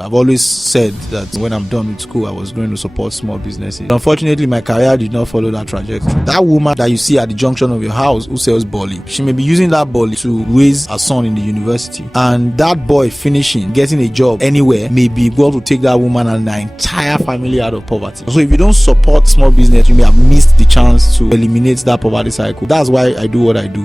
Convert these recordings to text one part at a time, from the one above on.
I've always said that when I'm done with school, I was going to support small businesses. Unfortunately, my career did not follow that trajectory. That woman that you see at the junction of your house who sells bolly, she may be using that bolly to raise her son in the university. And that boy finishing, getting a job anywhere may be able to take that woman and her entire family out of poverty. So if you don't support small business, you may have missed the chance to eliminate that poverty cycle. That's why I do what I do.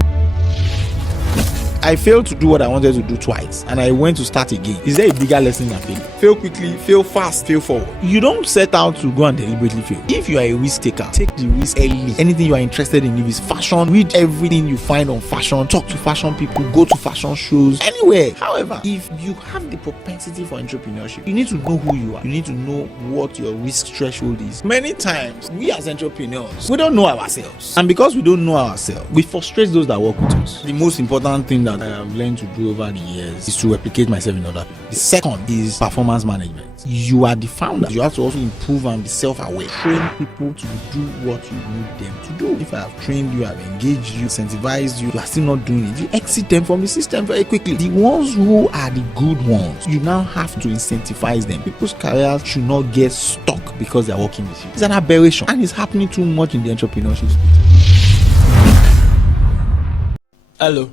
I failed to do what I wanted to do twice, and I went to start again. Is there a bigger lesson than failure? Fail quickly, fail fast, fail forward. You don't set out to go and deliberately fail. If you are a risk taker, take the risk early. Anything you are interested in, if it's fashion, read everything you find on fashion, talk to fashion people, go to fashion shows, anywhere. However, if you have the propensity for entrepreneurship, you need to know who you are. You need to know what your risk threshold is. Many times, we as entrepreneurs, we don't know ourselves. And because we don't know ourselves, we frustrate those that work with us. The most important thing that I have learned to do over the years is to replicate myself in other people. The second is performance management. You are the founder. You have to also improve and be self-aware. Train people to do what you need them to do. If I have trained you, I have engaged you, incentivized you, you are still not doing it, you exit them from the system very quickly. The ones who are the good ones, you now have to incentivize them. People's careers should not get stuck because they are working with you. It's an aberration, and it's happening too much in the entrepreneurship space. Hello.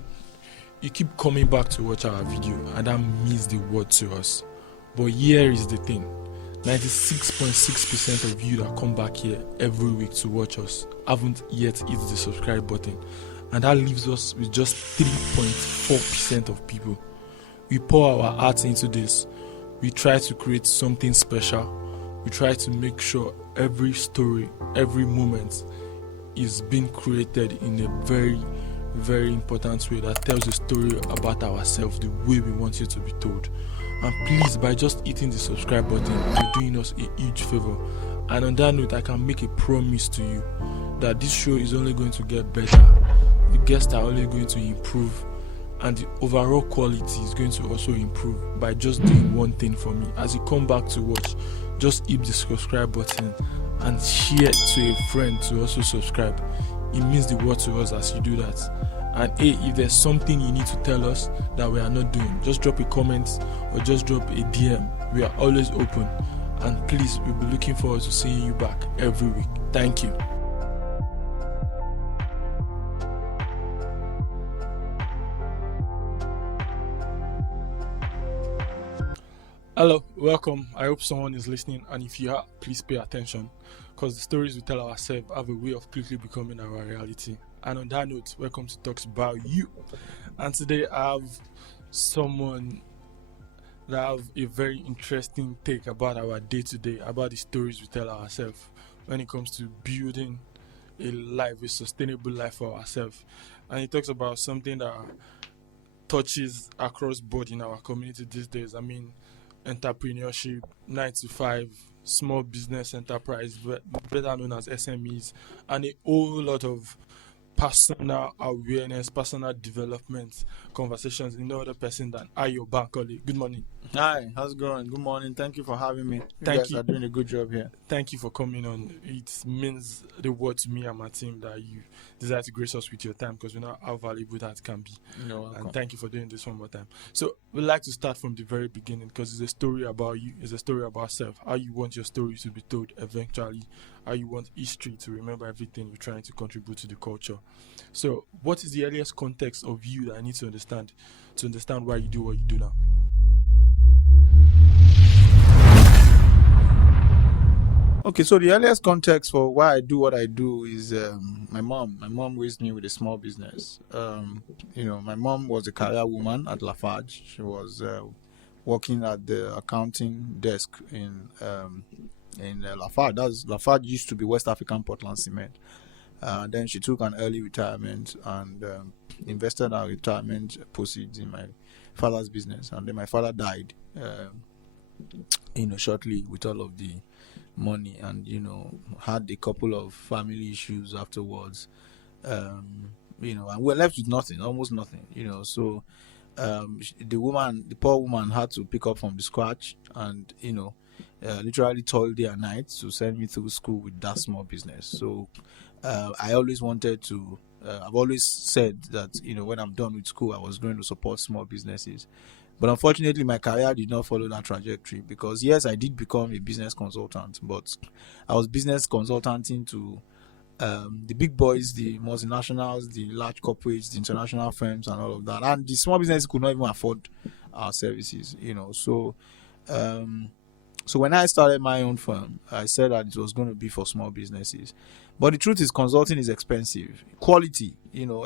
You keep coming back to watch our video, and that means the world to us. But here is the thing: 96.6% of you that come back here every week to watch us haven't yet hit the subscribe button, and that leaves us with just 3.4% of people. We pour our hearts into this. We try to create something special. We try to make sure every story, every moment is being created in a very important way that tells a story about ourselves the way we want it to be told. And please, by just hitting the subscribe button, you're doing us a huge favor. And on that note, I can make a promise to you that this show is only going to get better. The guests are only going to improve, and the overall quality is going to also improve by just doing one thing for me. As you come back to watch, just hit the subscribe button and share to a friend to also subscribe. It means the world to us as you do that. And hey, if there's something you need to tell us that we are not doing, just drop a comment or just drop a DM. We are always open, and please, we'll be looking forward to seeing you back every week. Thank you. Hello, welcome. I hope someone is listening, and if you are, please pay attention, because the stories we tell ourselves have a way of quickly becoming our reality. And on that note, welcome to Talks About You. And today I have someone that have a very interesting take about our day-to-day, about the stories we tell ourselves when it comes to building a life, a sustainable life for ourselves. And he talks about something that touches across board in our community these days. I mean, entrepreneurship, 9 to 5, small business enterprise, better known as SMEs, and a whole lot of personal awareness, personal development conversations in no other person than Ayo Bankole. Good morning. Hi, how's it going? Good morning. Thank you for having me. You guys are doing a good job here. Thank you for coming on. It means the world to me and my team that you desire to grace us with your time, because we know how valuable that can be. And thank you for doing this one more time. So we'd like to start from the very beginning, because it's a story about you, it's a story about self, how you want your story to be told eventually, how you want history to remember everything you're trying to contribute to the culture. So what is the earliest context of you that I need to understand why you do what you do now? Okay, so the earliest context for why I do what I do is my mom. My mom raised me with a small business. My mom was a career woman at Lafarge. She was working at the accounting desk in Lafarge. Lafarge used to be West African Portland Cement. Then she took an early retirement and invested her retirement proceeds in my father's business. And then my father died, shortly with all of the money, and had a couple of family issues afterwards, and we're left with nothing, almost nothing, so the poor woman had to pick up from the scratch, and literally toiled day and night to send me through school with that small business. So I always wanted to I've always said that when I'm done with school, I was going to support small businesses. But unfortunately, my career did not follow that trajectory because yes, I did become a business consultant, but I was business consultanting to the big boys, the multinationals, the large corporates, the international firms, and all of that. And the small businesses could not even afford our services, So when I started my own firm, I said that it was going to be for small businesses. But the truth is, consulting is expensive. Quality,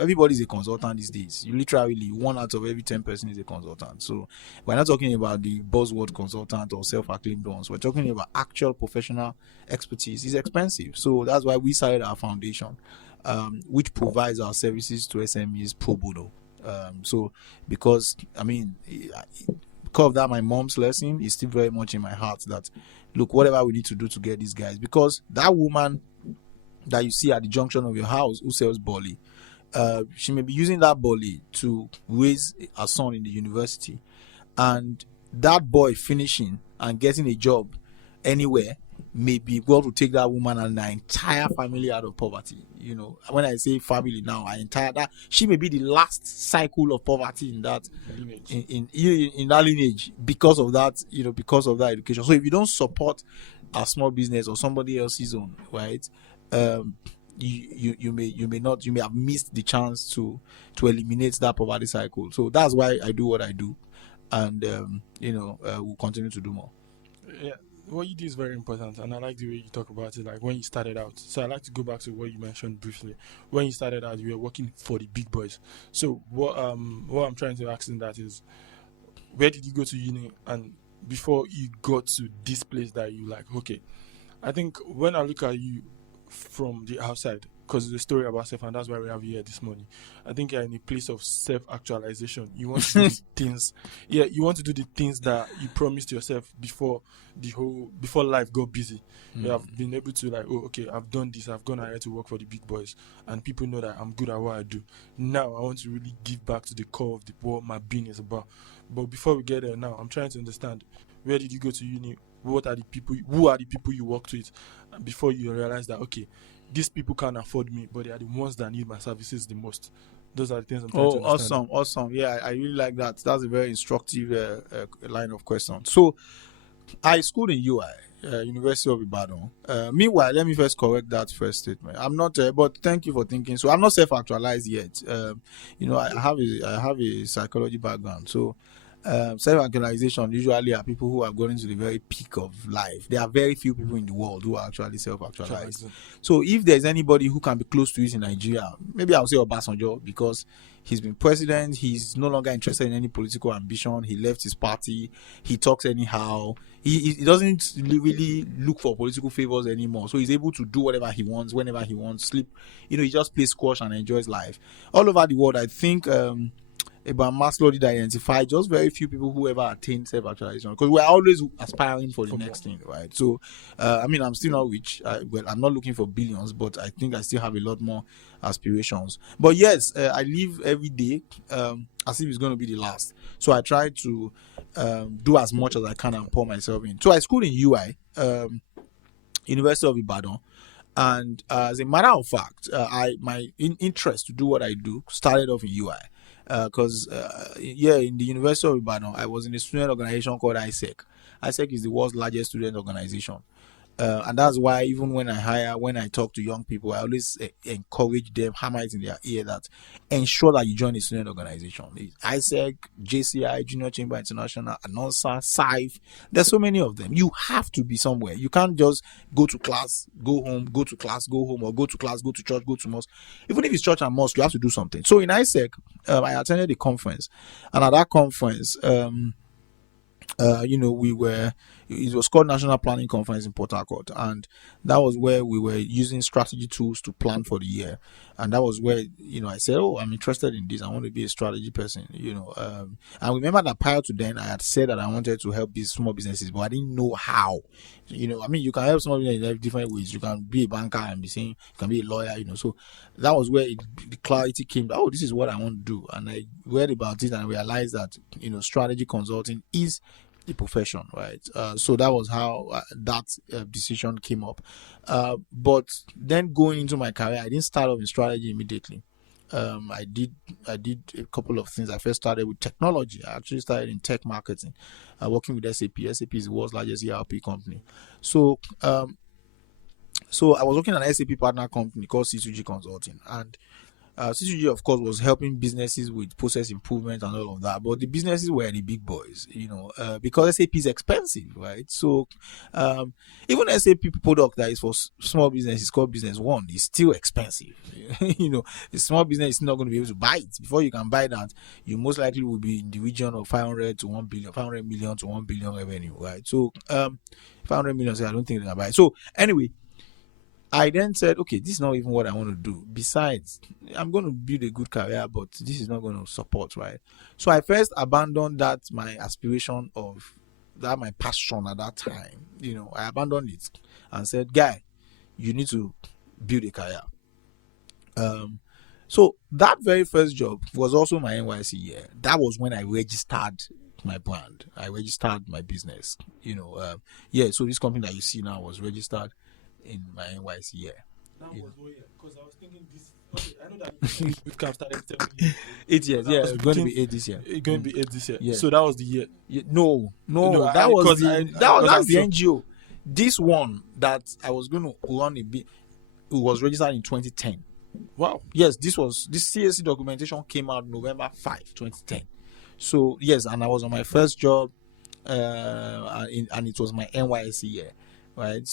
everybody's a consultant these days. You literally, 1 out of every 10 person is a consultant. So we're not talking about the buzzword consultant or self-acclaimed ones. We're talking about actual professional expertise. It's expensive. So that's why we started our foundation, which provides our services to SMEs pro bono. Because of that, my mom's lesson is still very much in my heart that, look, whatever we need to do to get these guys, because that woman that you see at the junction of your house who sells bolly, she may be using that bolly to raise a son in the university, and that boy finishing and getting a job anywhere may be able to take that woman and her entire family out of poverty. When I say family now, that she may be the last cycle of poverty in that lineage. In that lineage because of that, because of that education. So if you don't support a small business or somebody else's own, right, you may have missed the chance to eliminate that poverty cycle. So that's why I do what I do, and we'll continue to do more. Yeah. What you do is very important, and I like the way you talk about it, like when you started out. So I like to go back to what you mentioned briefly. When you started out, you were working for the big boys. So what I'm trying to ask in that is, where did you go to uni, and before you got to this place that you like, okay, I think when I look at you from the outside, because it's a story about self, and that's why we have you here this morning. I think you're in a place of self-actualization. You want to do the things, you want to do the things that you promised yourself before life got busy. You have been able to I've done this, I've gone ahead to work for the big boys, and people know that I'm good at what I do. Now I want to really give back to the core of what my being is about. But before we get there now, I'm trying to understand, where did you go to uni? Who are the people you worked with? And before you realize that, okay, these people can't afford me, but they are the ones that need my services the most. Those are the things I'm trying to understand. Awesome. Yeah, I really like that. That's a very instructive line of question. So I schooled in UI, University of Ibadan. Meanwhile, let me first correct that first statement. I'm not, but thank you for thinking. So I'm not self-actualized yet. I have a psychology background. So self-actualization usually are people who have gone into the very peak of life. There are very few people in the world who are actually self-actualized. So if there's anybody who can be close to it in Nigeria, maybe I'll say Obasanjo, because he's been president. He's no longer interested in any political ambition. He left his party. He talks anyhow. He doesn't really look for political favors anymore. So he's able to do whatever he wants, whenever he wants, sleep. He just plays squash and enjoys life. All over the world, I think about Maslow did identify just very few people who ever attain self-actualization, because we're always aspiring for the next thing, right? So I'm still not rich. I'm not looking for billions, but I think I still have a lot more aspirations. But yes, I live every day as if it's going to be the last. So I try to do as much as I can and pour myself in. So I schooled in UI, University of Ibadan. And as a matter of fact, my interest to do what I do started off in UI. Because in the University of Ibadan, I was in a student organization called ISEC. ISEC is the world's largest student organization. And that's why even when I talk to young people, I always encourage them, hammer it in their ear, that ensure that you join a student organization. ISEC, JCI, Junior Chamber International, Announcer, SAIF. There's so many of them. You have to be somewhere. You can't just go to class, go home, go to class, go home, or go to class, go to church, go to mosque. Even if it's church and mosque, you have to do something. So in ISEC, I attended a conference, and at that conference, it was called National Planning Conference in Port Harcourt, and that was where we were using strategy tools to plan for the year. And that was where I said, I'm interested in this, I want to be a strategy person. And remember that prior to then, I had said that I wanted to help these small businesses, but I didn't know how. You can help small businesses in different ways. You can be a banker and be saying, you can be a lawyer. So that was where the clarity came. This is what I want to do. And I read about it and realized that strategy consulting is the profession, right? So that was how that decision came up. But then going into my career, I didn't start off in strategy immediately. I did a couple of things. I first started with technology. I actually started in tech marketing, working with SAP. SAP is the world's largest ERP company. So I was working at an SAP partner company called C2G Consulting, and C2G, of course, was helping businesses with process improvement and all of that. But the businesses were the big boys, because SAP is expensive, right? So even SAP product that is for small businesses called Business One is still expensive. The small business is not going to be able to buy it. Before you can buy that, you most likely will be in the region of 500 million to 1 billion revenue, right? So 500 million, I don't think they can buy it. So anyway, I then said, okay, this is not even what I want to do. Besides, I'm going to build a good career, but this is not going to support, right? So I first abandoned my aspiration of that, my passion at that time. I abandoned it and said, guy, you need to build a career. So that very first job was also my NYC year. That was when I registered my brand. I registered my business. So this company that you see now was registered in my NYC year. That was because I was thinking this. Okay, I know that we've started 7 years. 8 years, yeah. It's going to be 8 this year. It's going to be 8 this year. Yeah. So that was the year. No, that was the NGO. This one that I was going to run it was registered in 2010. Wow. Yes, this CSC documentation came out November 5, 2010. So yes, and I was on my first job, and it was my NYC year, right?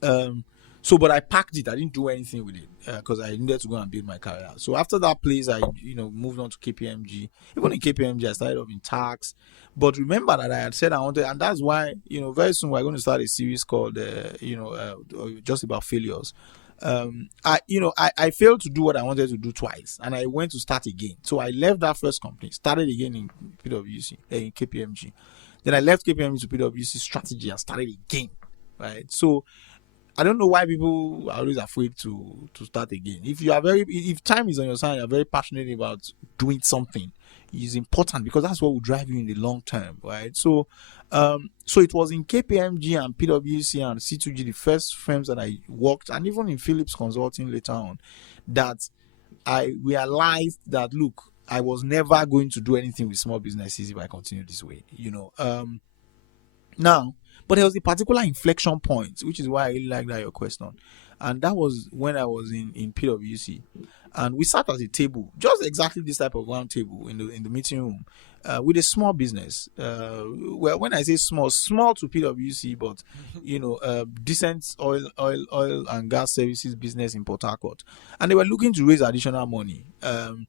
But I packed it. I didn't do anything with it because I needed to go and build my career. So after that place, I moved on to KPMG. Even in KPMG, I started off in tax. But remember that I had said I wanted, and that's why very soon we're going to start a series called just about failures. I failed to do what I wanted to do twice, and I went to start again. So I left that first company, started again in PwC, in KPMG. Then I left KPMG to PwC strategy and started again. Right. So I don't know why people are always afraid to start again. If time is on your side, you're very passionate about doing something, it's important because that's what will drive you in the long term, right? So it was in KPMG and PwC and C2G, the first firms that I worked, and even in Philips Consulting later on, that I realized that, look, I was never going to do anything with small businesses if I continue this way, Now, but there was a particular inflection point, which is why I really like that your question. And that was when I was in PwC. And we sat at a table, just exactly this type of round table in the meeting room, with a small business. Well, when I say small to PwC, but decent oil and gas services business in Port Harcourt. And they were looking to raise additional money. But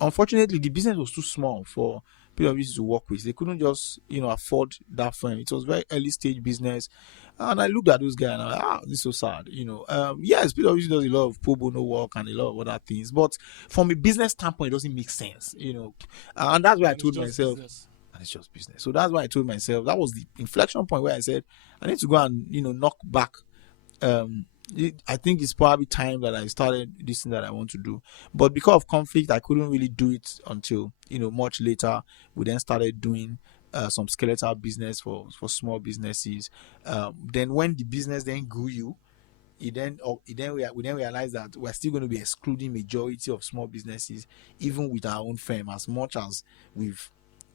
unfortunately the business was too small for PwC to work with. They couldn't just afford that firm. It was very early stage business, and I looked at those guys and I'm like, this is so sad. Yes, PwC does a lot of pro bono work and a lot of other things, but from a business standpoint, it doesn't make sense. And that's why I told myself, and it's just business. So that's why I told myself, that was the inflection point where I said I need to go and knock back. I think it's probably time that I started this thing that I want to do, but because of conflict I couldn't really do it until much later. We then started doing some skeletal business for small businesses. Then when the business then grew, we then realized that we're still going to be excluding majority of small businesses even with our own firm, as much as we've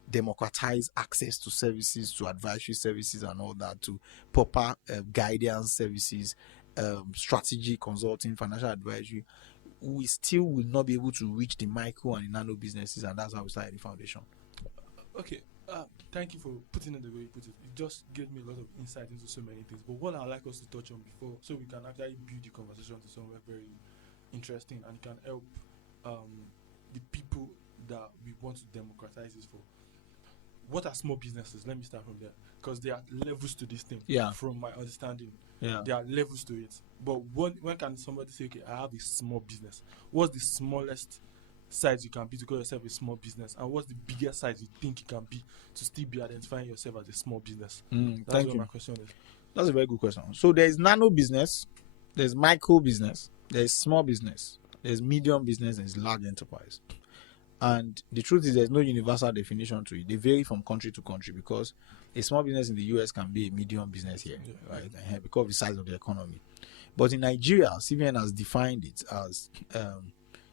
democratize access to services, to advisory services and all that, to proper guidance services, strategy consulting, financial advisory. We still will not be able to reach the micro and the nano businesses, and that's how we started the foundation. Okay, thank you for putting it the way you put it. It just gave me a lot of insight into so many things. But what I'd like us to touch on before, so we can actually build the conversation to somewhere very interesting and can help the people that we want to democratize this for. What are small businesses? Let me start from there, because there are levels to this thing. Yeah. From my understanding, there are levels to it. But when can somebody say, okay, I have a small business? What's the smallest size you can be to call yourself a small business, and what's the biggest size you think you can be to still be identifying yourself as a small business? That's what my question is. That's a very good question. So there's nano business, there's micro business, there's small business, there's medium business, and there's large enterprise. And the truth is, there's no universal definition to it. They vary from country to country, because a small business in the US can be a medium business here, right? Because of the size of the economy. But in Nigeria, CBN has defined it as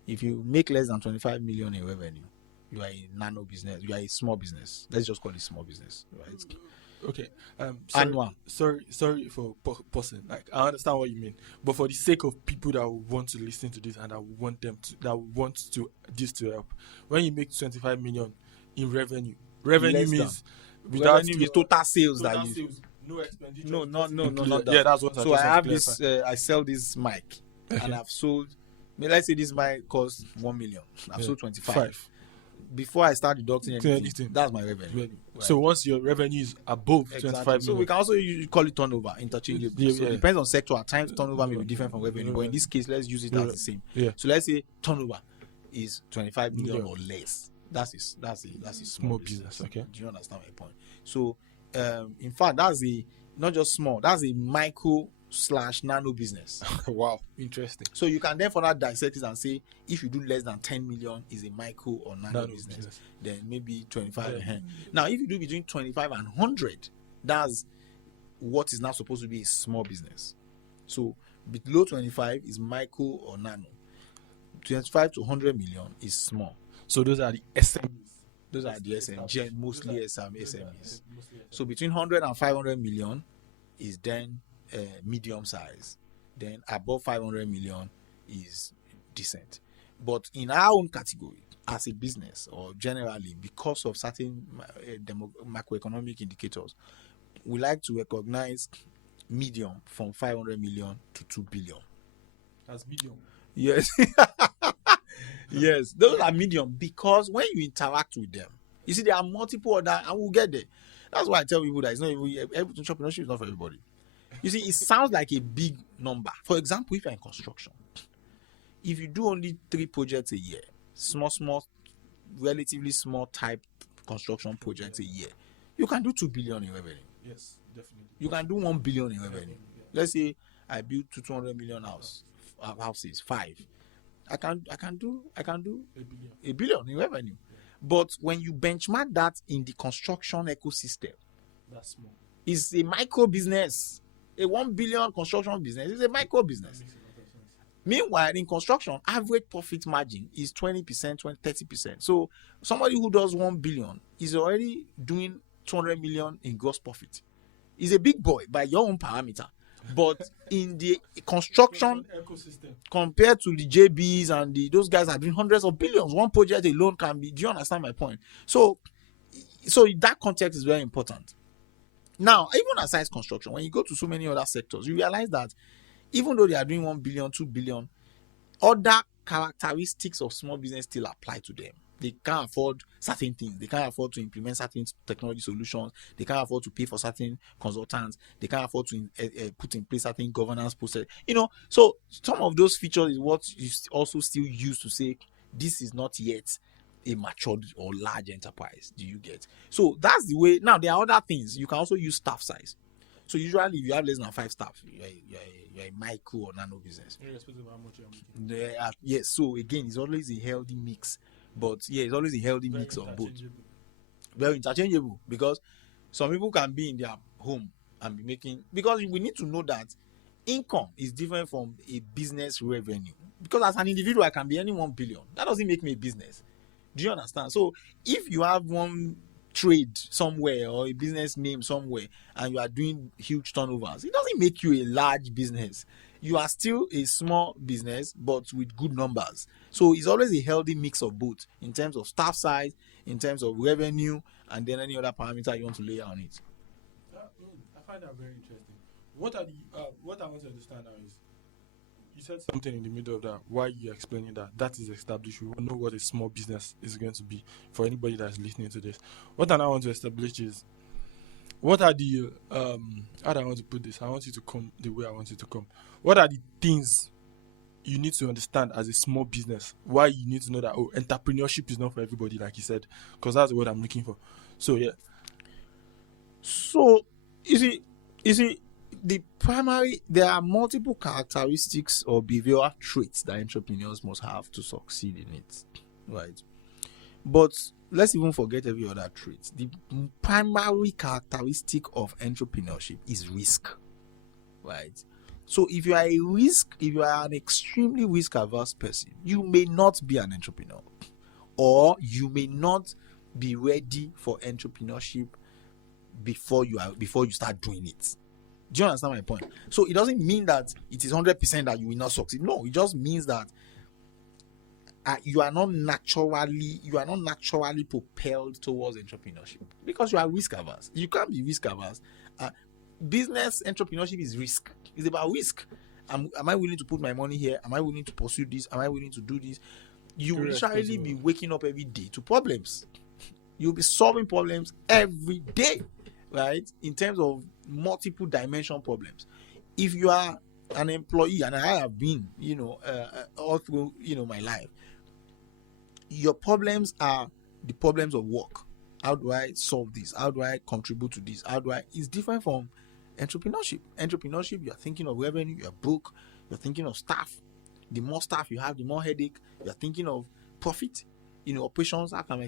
if you make less than 25 million in revenue, you are a nano business, you are a small business. Let's just call it small business, right? Okay. Annual. Sorry for pausing. Like, I understand what you mean, but for the sake of people that want to listen to this and that want this to help, when you make 25 million in revenue Less means without revenue means total sales total that you. sales, no expenditure. No, not included. that. Yeah, that's what. So I have this. I sell this mic, and I've sold. Let's say this mic costs 1 million. I've sold 25. Before I start deducting anything, that's my revenue. Right. So once your revenue is above 25 million, so we can also call it turnover interchangeably. Yeah, so it depends on sector. At times turnover may be different from revenue, but in this case, let's use it as the same. Yeah. So let's say turnover is 25 million or less. That's a small business. Okay. Do you understand my point? So in fact, that's not just small. That's a micro/nano business. Wow, interesting. So you can then further dissect it and say if you do less than 10 million is a micro or nano business, then maybe 25. Yeah. Now, if you do between 25 and 100, that's what is now supposed to be a small business. So below 25 is micro or nano. 25 to 100 million is small. So those are the SMEs. Those are the SMEs, mostly SMEs. So between 100 and 500 million is then medium size. Then above 500 million is decent. But in our own category, as a business or generally, because of certain macroeconomic indicators, we like to recognize medium from 500 million to 2 billion. That's medium. Yes. Yes, those are medium because when you interact with them, you see there are multiple other, and we'll get there. That's why I tell people that it's not even entrepreneurship is not for everybody. You see, it sounds like a big number. For example, if you're in construction, if you do only 3 projects a year, small, relatively small type construction projects a year, you can do 2 billion in revenue. Yes, definitely. You can do 1 billion in revenue. Let's say I build 200 million houses, 5. I can do a billion in revenue. But when you benchmark that in the construction ecosystem, that's small. It's a micro business. A 1 billion construction business is a micro business. Meanwhile, in construction, average profit margin is 20%, 30%. So somebody who does 1 billion is already doing 200 million in gross profit. He's a big boy by your own parameter. But in the construction ecosystem, compared to the JBs and those guys are doing hundreds of billions, one project alone can be. Do you understand my point? So that context is very important. Now, even aside construction, when you go to so many other sectors, you realize that even though they are doing 1 billion, 2 billion, other characteristics of small business still apply to them. They can't afford certain things. They can't afford to implement certain technology solutions. They can't afford to pay for certain consultants. They can't afford to put in place certain governance process. So some of those features is what you also still use to say this is not yet a matured or large enterprise. Do you get? So that's the way. Now there are other things. You can also use staff size. So usually if you have less than 5 staff, you're a micro or nano business. Irrespective of how much you're making. Yes. So again, it's always a healthy mix. But yeah, it's always a healthy mix of both. Very interchangeable because some people can be in their home and be making, because we need to know that income is different from a business revenue. Because as an individual, I can be any 1 billion. That doesn't make me a business. Do you understand? So if you have one trade somewhere or a business name somewhere and you are doing huge turnovers, it doesn't make you a large business. You are still a small business, but with good numbers. So it's always a healthy mix of both in terms of staff size, in terms of revenue, and then any other parameter you want to lay on it. I find that very interesting. What I want to understand now is, you said something in the middle of that. Why you're explaining that is established. We know what a small business is going to be for anybody that's listening to this. What I now want to establish is, what are the how do I want to put this? I want you to come the way I want you to come. What are the things you need to understand as a small business? Why you need to know that entrepreneurship is not for everybody, like you said, because that's what I'm looking for. So yeah. So you see, there are multiple characteristics or behavioral traits that entrepreneurs must have to succeed in it, right? But let's even forget every other trait. The primary characteristic of entrepreneurship is risk, right? So if you are an extremely risk averse person, you may not be an entrepreneur, or you may not be ready for entrepreneurship before you start doing it. Do you understand my point? So it doesn't mean that it is 100% that you will not succeed. No, it just means that you are not naturally propelled towards entrepreneurship because you are risk averse. You can't be risk averse. Business entrepreneurship is risk. It's about risk. Am I willing to put my money here? Am I willing to pursue this? Am I willing to do this? You will literally be waking up every day to problems. You'll be solving problems every day, right? In terms of multiple dimension problems. If you are an employee, and I have been, all through, my life, your problems are the problems of work. How do I solve this? How do I contribute to this? It's different from entrepreneurship. Entrepreneurship, you're thinking of revenue, you're broke, you're thinking of staff. The more staff you have, the more headache. You're thinking of profit, operations. How can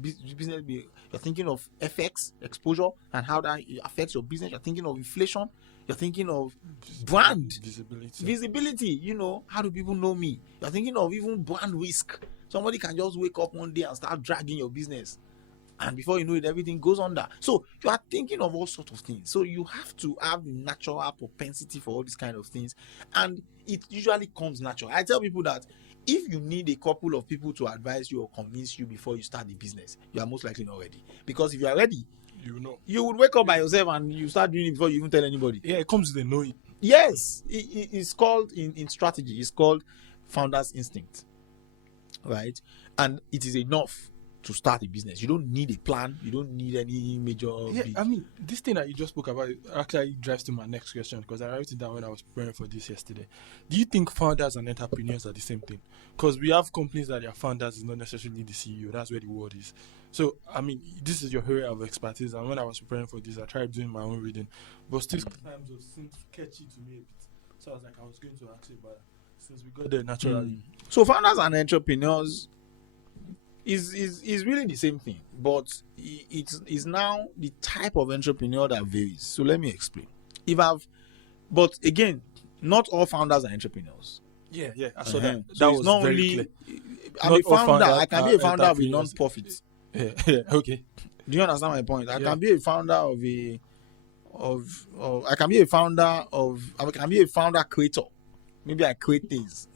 business be? You're thinking of FX exposure and how that affects your business. You're thinking of inflation. You're thinking of brand visibility. How do people know me? You're thinking of even brand risk. Somebody can just wake up one day and start dragging your business, and before you know it, everything goes under. So you are thinking of all sorts of things. So you have to have the natural propensity for all these kind of things, and it usually comes natural. I tell people that if you need a couple of people to advise you or convince you before you start the business, you are most likely not ready. Because if you are ready, you would wake up by yourself and you start doing it before you even tell anybody. Yeah, it comes with the knowing. Yes, it's called in strategy. It's called founder's instinct, right? And it is enough to start a business. You don't need a plan. You don't need any major. Yeah, I mean, this thing that you just spoke about actually drives to my next question, because I wrote it down when I was preparing for this yesterday. Do you think founders and entrepreneurs are the same thing? Because we have companies that their founders is not necessarily the CEO. That's where the word is. So, I mean, this is your area of expertise, and when I was preparing for this, I tried doing my own reading, but still sometimes it seemed sketchy to me a bit. So I was like, I was going to ask you about it, since we got there naturally. So founders and entrepreneurs is really the same thing, but it's now the type of entrepreneur that varies. So let me explain. But again, not all founders are entrepreneurs. Yeah, I saw that. So That was not very only clear. I'm a founder. I can be a founder of a non-profit. Yeah, okay. Do you understand my point? I can be a founder I can be a founder creator. Maybe I create things,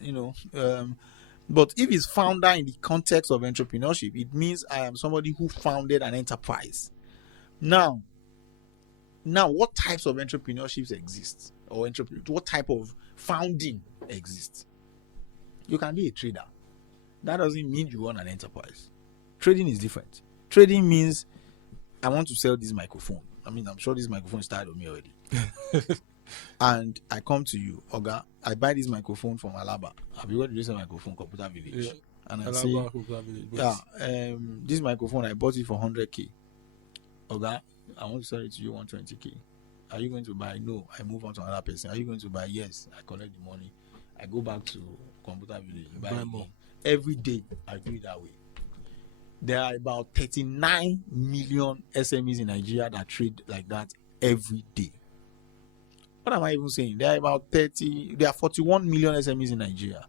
but if it's founder in the context of entrepreneurship, it means I am somebody who founded an enterprise. Now, what types of entrepreneurships exist, or what type of founding exists? You can be a trader. That doesn't mean you run an enterprise. Trading is different. Trading means I want to sell this microphone. I mean, I'm sure this microphone is tired of me already. And I come to you, Oga, I buy this microphone from Alaba. Have you heard of this microphone, Computer Village? Yeah. And I Alaba, say, this microphone, I bought it for 100k. Oga, I want to sell it to you 120k. Are you going to buy? No. I move on to another person. Are you going to buy? Yes. I collect the money. I go back to Computer Village. Buy more. Every day, I do it that way. There are about 39 million SMEs in Nigeria that trade like that every day. What am I even saying? There are 41 million SMEs in Nigeria.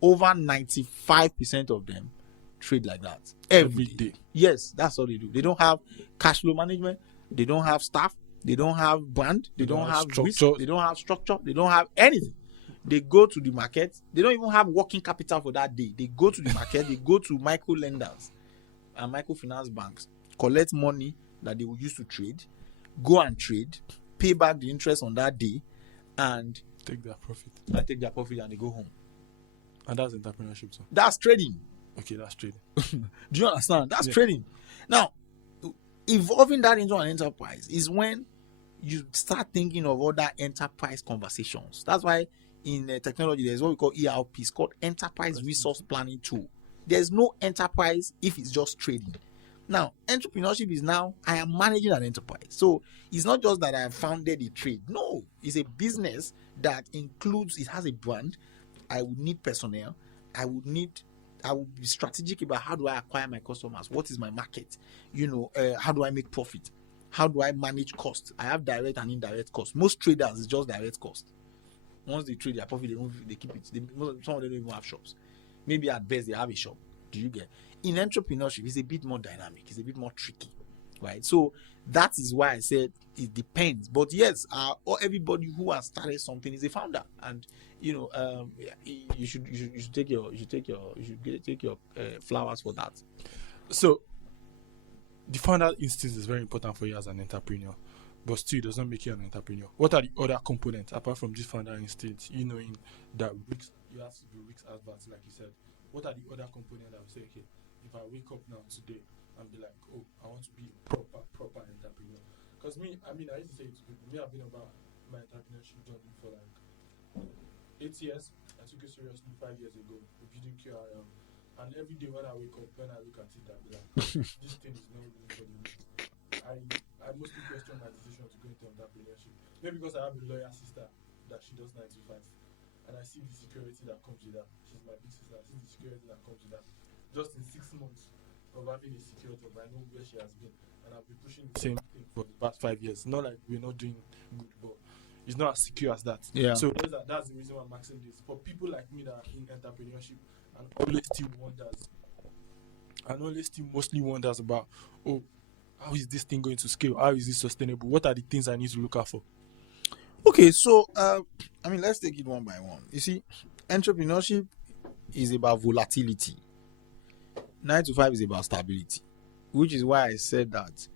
Over 95% of them trade like that every day. Yes, that's all they do. They don't have cash flow management. They don't have staff. They don't have brand. They don't have structure. They don't have structure. They don't have anything. They go to the market. They don't even have working capital for that day. They go to the market. They go to micro lenders and microfinance banks, collect money that they will use to trade, go and trade, pay back the interest on that day, and take their profit. And they go home. And that's entrepreneurship too. That's trading. Okay, that's trading. Do you understand? That's trading. Now, evolving that into an enterprise is when you start thinking of other enterprise conversations. That's why in technology, there's what we call ERP. It's called Enterprise Resource Planning Tool. There's no enterprise if it's just trading. Now, entrepreneurship is now, I am managing an enterprise. So it's not just that I have founded a trade. No, it's a business that includes, it has a brand. I would need personnel. I would be strategic about how do I acquire my customers? What is my market? How do I make profit? How do I manage costs? I have direct and indirect costs. Most traders is just direct cost. Once they trade their profit, they keep it. Some of them don't even have shops. Maybe at best they have a shop. Do you get? In entrepreneurship, it's a bit more dynamic. It's a bit more tricky, right? So that is why I said it depends. But yes, everybody who has started something is a founder, and you should take your flowers for that. So the founder instinct is very important for you as an entrepreneur, but still it does not make you an entrepreneur. What are the other components apart from this founder instinct? You knowing that you have to do risk advance, like you said. What are the other components that will say, okay, if I wake up now today and be like, oh, I want to be a proper entrepreneur? Because I used to say it to people. I've been about my entrepreneurship journey for like 8 years. I took it seriously 5 years ago, building QRL. And every day when I wake up, when I look at it, I'll be like, this thing is not really for me. I mostly question my decision to go into entrepreneurship. Maybe because I have a lawyer sister that she does 9 to 5. And I see the security that comes with that. She's my big sister. I see the security that comes with that. Just in 6 months of having a secure job, I know where she has been. And I've been pushing the same thing for the past 5 years. Not like we're not doing good, but it's not as secure as that. Yeah. So that's the reason why I'm asking this. For people like me that are in entrepreneurship and always still mostly wonders about, oh, how is this thing going to scale? How is this sustainable? What are the things I need to look out for? Okay, so let's take it one by one. You see, entrepreneurship is about volatility. 9 to 5 is about stability, which is why I said that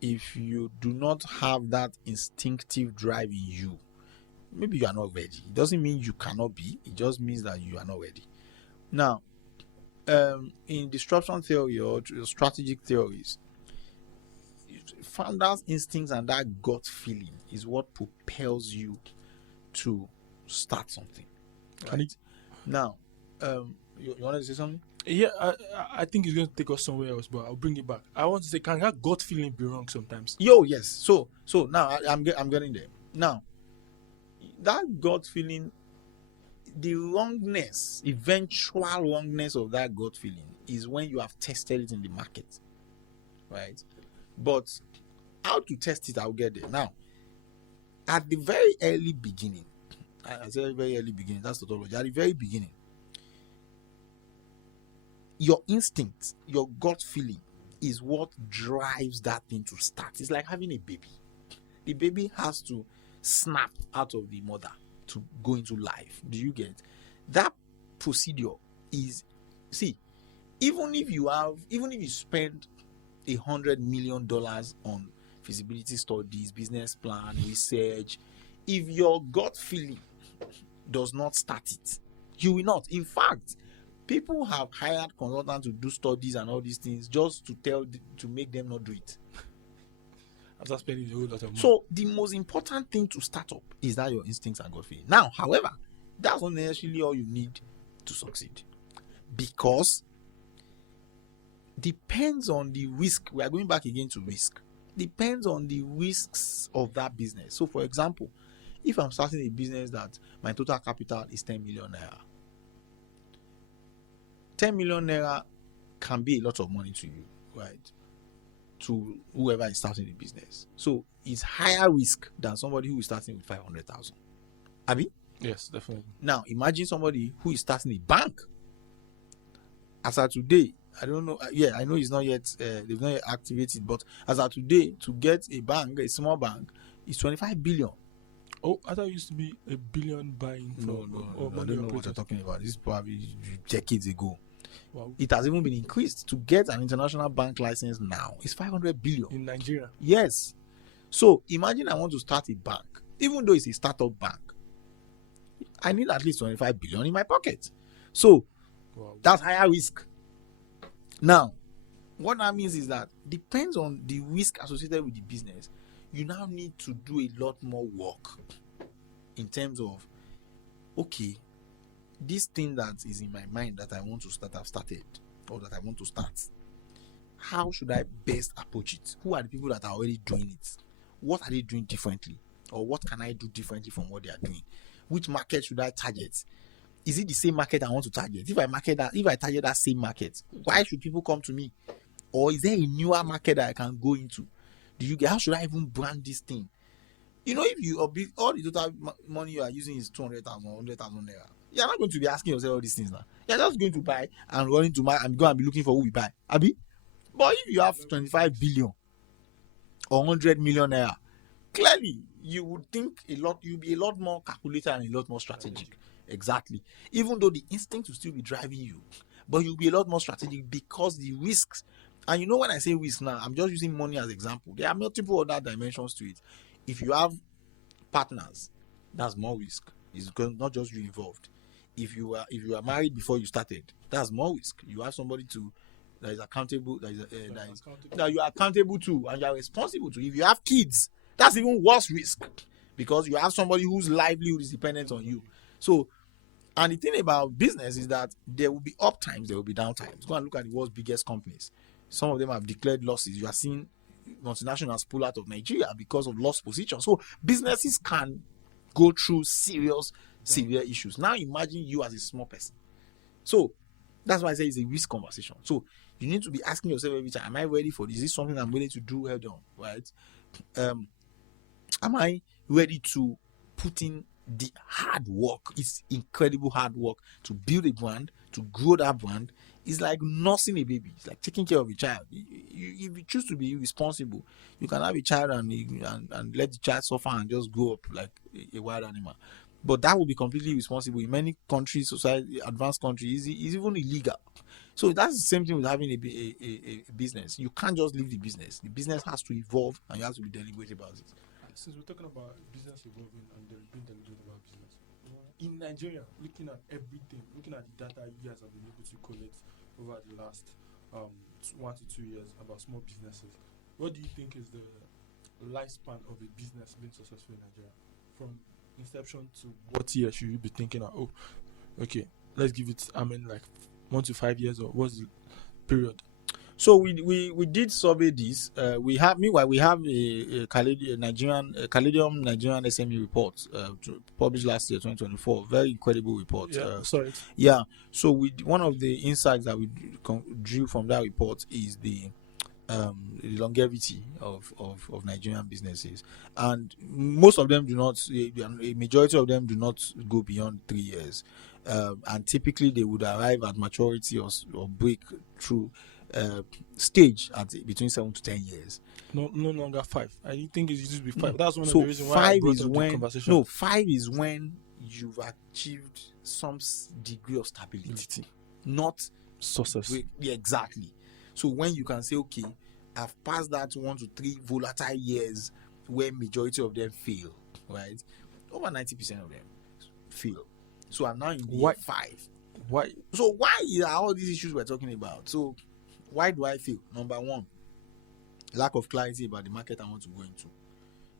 if you do not have that instinctive drive in you, maybe you are not ready. It doesn't mean you cannot be. It just means that you are not ready. Now, in disruption theory or strategic theories, founders' instincts and that gut feeling is what propels you to start something. Right? Now, you want to say something? Yeah, I think it's going to take us somewhere else, but I'll bring it back. I want to say, can that gut feeling be wrong sometimes? Yes. So now I'm getting there. Now, that gut feeling, the wrongness, eventual wrongness of that gut feeling is when you have tested it in the market, right? But how to test it, I'll get there. Now, at the very early beginning, I said very early beginning, that's tautology. At the very beginning, your instinct, your gut feeling is what drives that thing to start. It's like having a baby. The baby has to snap out of the mother to go into life. Do you get? That procedure is, see, even if you spend $100 million on feasibility studies, business plan, research, if your gut feeling does not start it, you will not. In fact, people have hired consultants to do studies and all these things just to make them not do it. After spending a whole lot of money. So the most important thing to start up is that your instincts and gut feeling. Now, however, that's not necessarily all you need to succeed, because depends on the risk. We are going back again to risk. Depends on the risks of that business. So, for example, if I'm starting a business that my total capital is 10 million naira, 10 million naira can be a lot of money to you, right? To whoever is starting the business. So it's higher risk than somebody who is starting with 500,000. Abi? Yes, definitely. Now imagine somebody who is starting a bank. As of today, I don't know. I know it's not yet. They've not yet activated. But as of today, to get a bank, a small bank, is 25 billion. Oh, I thought it used to be a billion buying. No. I don't know what you're talking about. This is probably decades ago. Wow. It has even been increased. To get an international bank license now is 500 billion. In Nigeria? Yes. So imagine I want to start a bank. Even though it's a startup bank, I need at least 25 billion in my pocket. So that's higher risk. Now, what that means is that depends on the risk associated with the business. You now need to do a lot more work in terms of, okay, this thing that is in my mind that I want to start, I've started, or that I want to start, how should I best approach it? Who are the people that are already doing it? What are they doing differently? Or what can I do differently from what they are doing? Which market should I target? Is it the same market I want to target? If I target that same market, why should people come to me? Or is there a newer market that I can go into? How should I even brand this thing? You know, if you all the total money you are using is 200,000, 100,000 naira, you're not going to be asking yourself all these things now. You're just going to buy and running to my and go and be looking for who we buy. Abi? But if you have 25 billion or 100 million naira, clearly you would think a lot, you'll be a lot more calculated and a lot more strategic. Exactly. Even though the instinct will still be driving you, but you'll be a lot more strategic because the risks. And you know, when I say risk now, I'm just using money as example. There are multiple other dimensions to it. If you have partners, that's more risk. It's not just you involved. If you are married before you started, that's more risk. You have somebody that is accountable, that you are accountable to and you are responsible to. If you have kids, that's even worse risk because you have somebody whose livelihood is dependent on you. So, and the thing about business is that there will be up times, there will be down times. Go and look at the world's biggest companies. Some of them have declared losses. You are seeing multinationals pull out of Nigeria because of lost position. So businesses can go through severe issues. Now imagine you as a small person. So that's why I say it's a risk conversation. So you need to be asking yourself every time, am I ready for this? Is this something I'm willing to do head on? Right? Am I ready to put in the hard work? It's incredible hard work to build a brand, to grow that brand. It's like nursing a baby. It's like taking care of a child. If you choose to be responsible, you can have a child and let the child suffer and just grow up like a wild animal. But that will be completely irresponsible. In many countries, society, advanced countries, it's even illegal. So that's the same thing with having a business. You can't just leave the business. The business has to evolve and you have to be deliberate about it. Since we're talking about business evolving and being deliberate about business, in Nigeria, looking at everything, looking at the data you guys have been able to collect over the last 1 to 2 years about small businesses, what do you think is the lifespan of a business being successful in Nigeria? From inception to what year should you be thinking of, oh, okay, let's give it, like 1 to 5 years, or what's the period? So we did survey this. We have a Nigerian SME report published last year, 2024. Very incredible report. Yeah, So one of the insights that we drew from that report is the longevity of Nigerian businesses, and most of them do not. A majority of them do not go beyond 3 years, and typically they would arrive at maturity or break through stage at between 7 to 10 years. No longer 5. I think it used to be 5. That's one of the reasons why I brought up the conversation. No, 5 is when you've achieved some degree of stability, not success. Yeah, exactly. So when you can say, okay, I've passed that 1 to 3 volatile years where majority of them fail, right? Over 90% of them fail. So I'm now in year 5. Why? So why are all these issues we're talking about? So why do I fail? Number one, lack of clarity about the market I want to go into.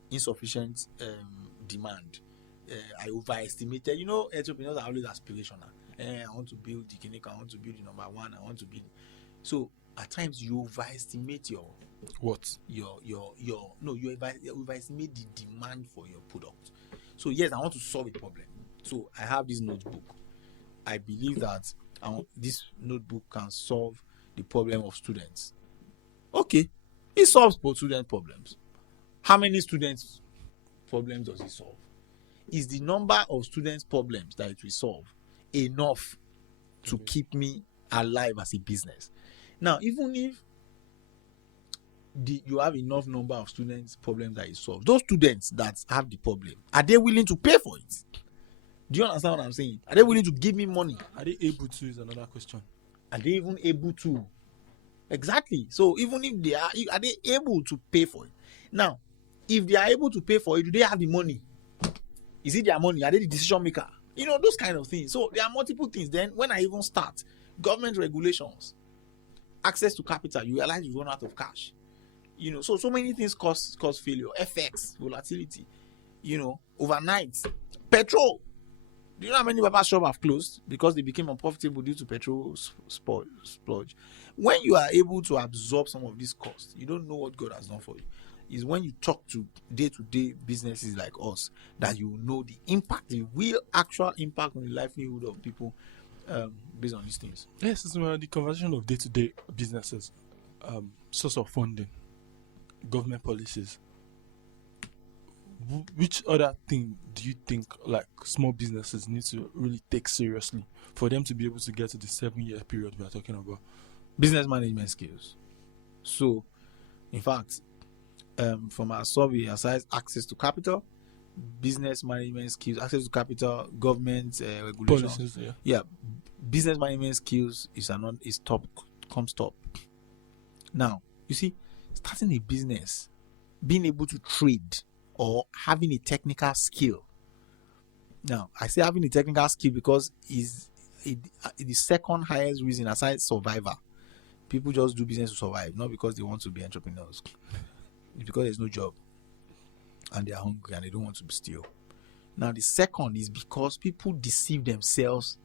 Insufficient demand. I overestimated. You know, entrepreneurs are always aspirational. I want to build the clinic. I want to build the number one. I want to build. So at times you overestimate you overestimate the demand for your product. So yes, I want to solve a problem. So I have this notebook. I believe that this notebook can solve the problem of students. Okay, it solves both student problems. How many students' problems does it solve? Is the number of students' problems that it will solve enough to keep me alive as a business? Now, even if you have enough number of students' problems that it solves, those students that have the problem, are they willing to pay for it? Do you understand what I'm saying? Are they willing to give me money? Are they able to is another question. Are they even able to? Exactly. So even if they are they able to pay for it? Now, if they are able to pay for it, do they have the money? Is it their money? Are they the decision maker? You know, those kind of things. So there are multiple things. Then when I even start, government regulations, access to capital, you realize you run out of cash. You know, so many things cause failure. FX, volatility, you know, overnight. Petrol. Do you know how many barber shops have closed because they became unprofitable due to petrol splurge? When you are able to absorb some of these costs, you don't know what God has done for you. It's when you talk to day-to-day businesses like us that you know the impact, the real actual impact on the livelihood of people based on these things. Yes, it's the conversation of day-to-day businesses, source of funding, government policies. which other thing do you think like small businesses need to really take seriously for them to be able to get to the 7-year period we are talking about? Business management skills. So, in fact, from our survey, aside access to capital, business management skills, access to capital, government regulations. Policies, yeah. Yeah, business management skills is top, comes top. Now, you see, starting a business, being able to trade or having a technical skill. Now, I say having a technical skill because is the second highest reason aside survivor. People just do business to survive, not because they want to be entrepreneurs. It's because there's no job and they are hungry and they don't want to steal. Now, the second is because people deceive themselves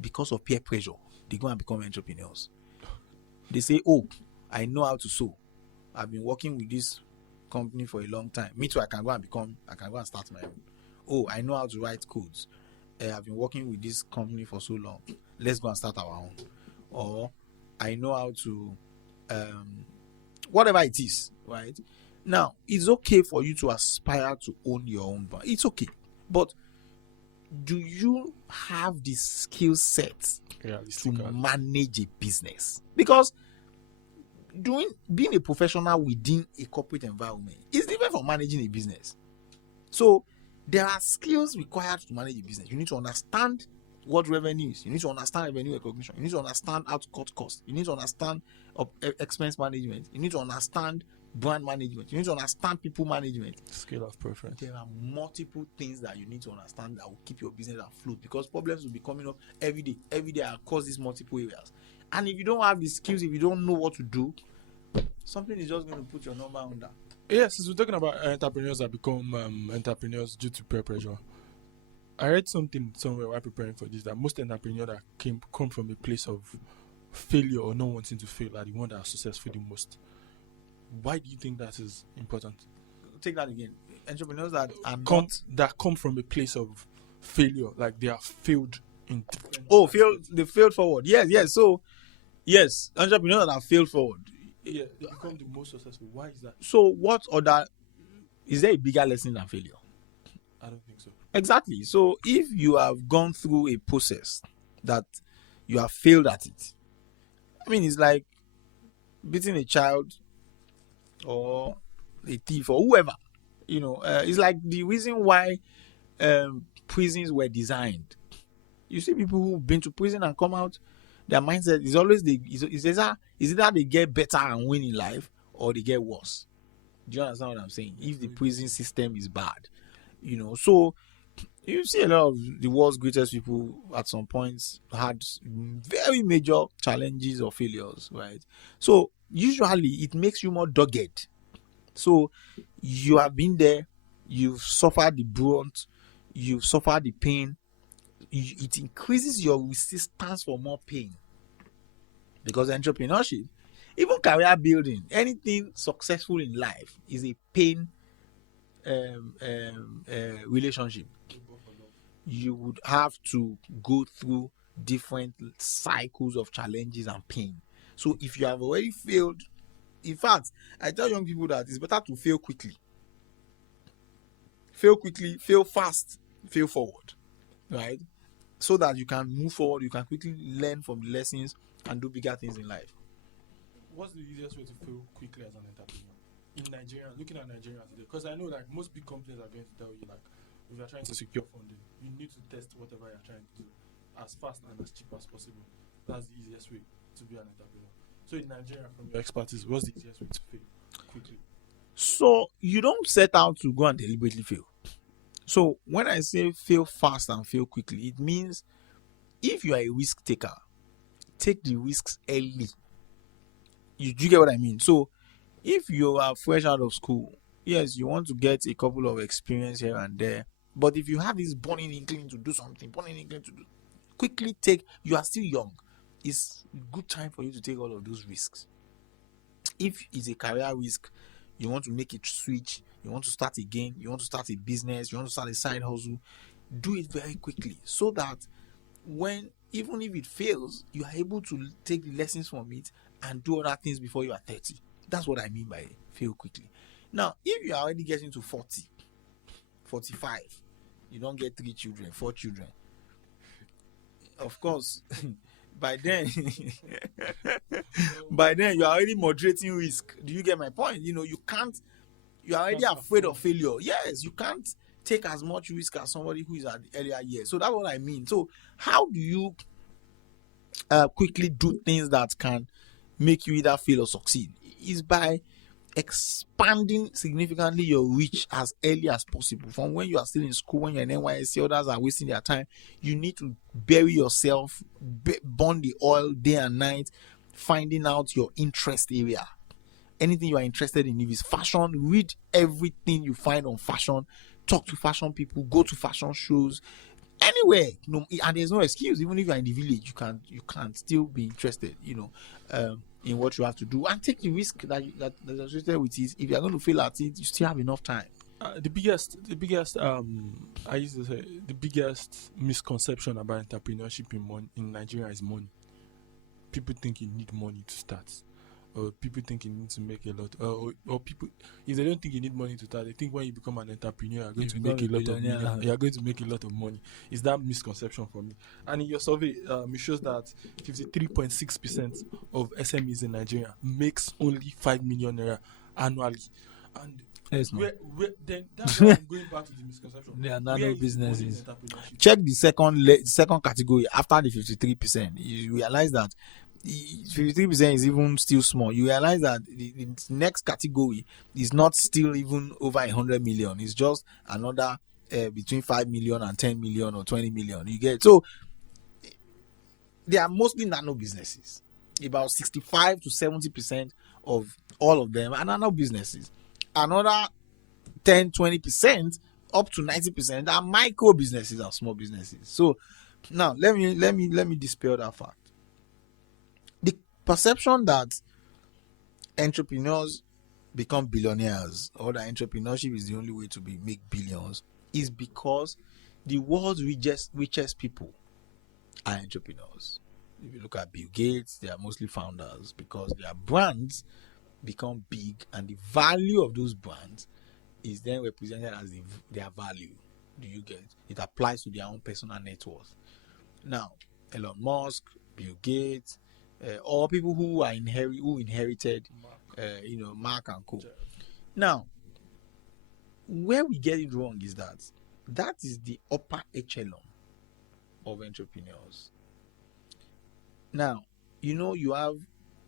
because of peer pressure. They go and become entrepreneurs. They say, oh, I know how to sew. I've been working with this company for a long time. Me too, I can go and start my own. Oh, I know how to write codes. I've been working with this company for so long. Let's go and start our own. Or I know how to, whatever it is, right? Now, it's okay for you to aspire to own your own brand. It's okay. But do you have the skill set to manage a business? Because being a professional within a corporate environment is different from managing a business. So there are skills required to manage a business. You need to understand what revenue is. You need to understand revenue recognition. You need to understand how to cut costs. You need to understand expense management. You need to understand brand management. You need to understand people management. Scale of preference. There are multiple things that you need to understand that will keep your business afloat, because problems will be coming up every day across these multiple areas. And if you don't have the skills, if you don't know what to do, something is just going to put your number under. Yes, since we're talking about entrepreneurs that become entrepreneurs due to peer pressure, I read something somewhere while preparing for this, that most entrepreneurs that come from a place of failure or not wanting to fail are the ones that are successful the most. Why do you think that is important? Take that again. Entrepreneurs that come from a place of failure, like they are failed in. They failed forward. Yes. So, yes, entrepreneurs that have failed forward. Yeah, they become the most successful. Why is that? So, is there a bigger lesson than failure? I don't think so. Exactly. So, if you have gone through a process that you have failed at it, I mean, it's like beating a child or a thief or whoever. It's like the reason why prisons were designed. You see people who've been to prison and come out, their mindset is always is either they get better and win in life or they get worse. Do you understand what I'm saying? If the prison system is bad, so you see a lot of the world's greatest people at some points had very major challenges or failures, right? So usually it makes you more dogged. So you have been there, you've suffered the brunt, you've suffered the pain. It increases your resistance for more pain. Because entrepreneurship, even career building, anything successful in life is a pain relationship. You would have to go through different cycles of challenges and pain. So if you have already failed, in fact, I tell young people that it's better to fail quickly. Fail quickly, fail fast, fail forward, right? So that you can move forward, you can quickly learn from the lessons and do bigger things in life. What's the easiest way to fail quickly as an entrepreneur? In Nigeria, looking at Nigeria today, because I know like most big companies are going to tell you like, if you're trying to secure funding, you need to test whatever you're trying to do as fast and as cheap as possible. That's the easiest way to be an entrepreneur. So in Nigeria, from your expertise, what's the easiest way to fail quickly? So you don't set out to go and deliberately fail. So when I say fail fast and fail quickly, it means if you are a risk taker, take the risks early. You get what I mean? So if you are fresh out of school, yes, you want to get a couple of experience here and there. But if you have this burning inkling to do something, you are still young. It's a good time for you to take all of those risks. If it's a career risk, you want to make a switch, you want to start again, you want to start a business, you want to start a side hustle, do it very quickly so that even if it fails, you are able to take the lessons from it and do other things before you are 30. That's what I mean by fail quickly. Now, if you are already getting to 40, 45, you don't get 3 children, 4 children. Of course, by then, by then you are already moderating risk. Do you get my point? You are already afraid of failure. Yes, you can't take as much risk as somebody who is at the earlier years. So that's what I mean. So how do you quickly do things that can make you either fail or succeed? Is by expanding significantly your reach as early as possible. From when you are still in school, when you're in NYSC, others are wasting their time. You need to bury yourself, burn the oil day and night, finding out your interest area. Anything you are interested in, if it's fashion, read everything you find on fashion, talk to fashion people, go to fashion shows, anywhere. And there's no excuse. Even if you're in the village, you can still be interested, in what you have to do, and take the risk that associated with it. If you're going to fail at it, you still have enough time. The biggest I used to say the biggest misconception about entrepreneurship in Nigeria is money. People think you need money to start, or people think you need to make a lot, or people, if they don't think you need money to start, they think when you become an entrepreneur you're going to make a lot of money. You're going to make a lot of money. Is that misconception for me? And in your survey, it shows that 53.6% of SMEs in Nigeria makes only 5 million naira annually. And then that's why I'm going back to the misconception. They are nano businesses. Check the second category after the 53%. You realize that 53% is even still small. You realize that the next category is not still even over 100 million. It's just another between 5 million and 10 million or 20 million. You get so they are mostly nano businesses. About 65 to 70% of all of them are nano businesses. Another 10-20% up to 90% are micro businesses and small businesses. So now let me dispel that fact. The perception that entrepreneurs become billionaires or that entrepreneurship is the only way to make billions is because the world's richest people are entrepreneurs. If you look at Bill Gates, they are mostly founders because their brands become big, and the value of those brands is then represented as their value. Do you get it? It applies to their own personal net worth. Now, Elon Musk, Bill Gates, or people who inherited, Mark and Co. Now, where we get it wrong is that is the upper echelon of entrepreneurs. Now, you have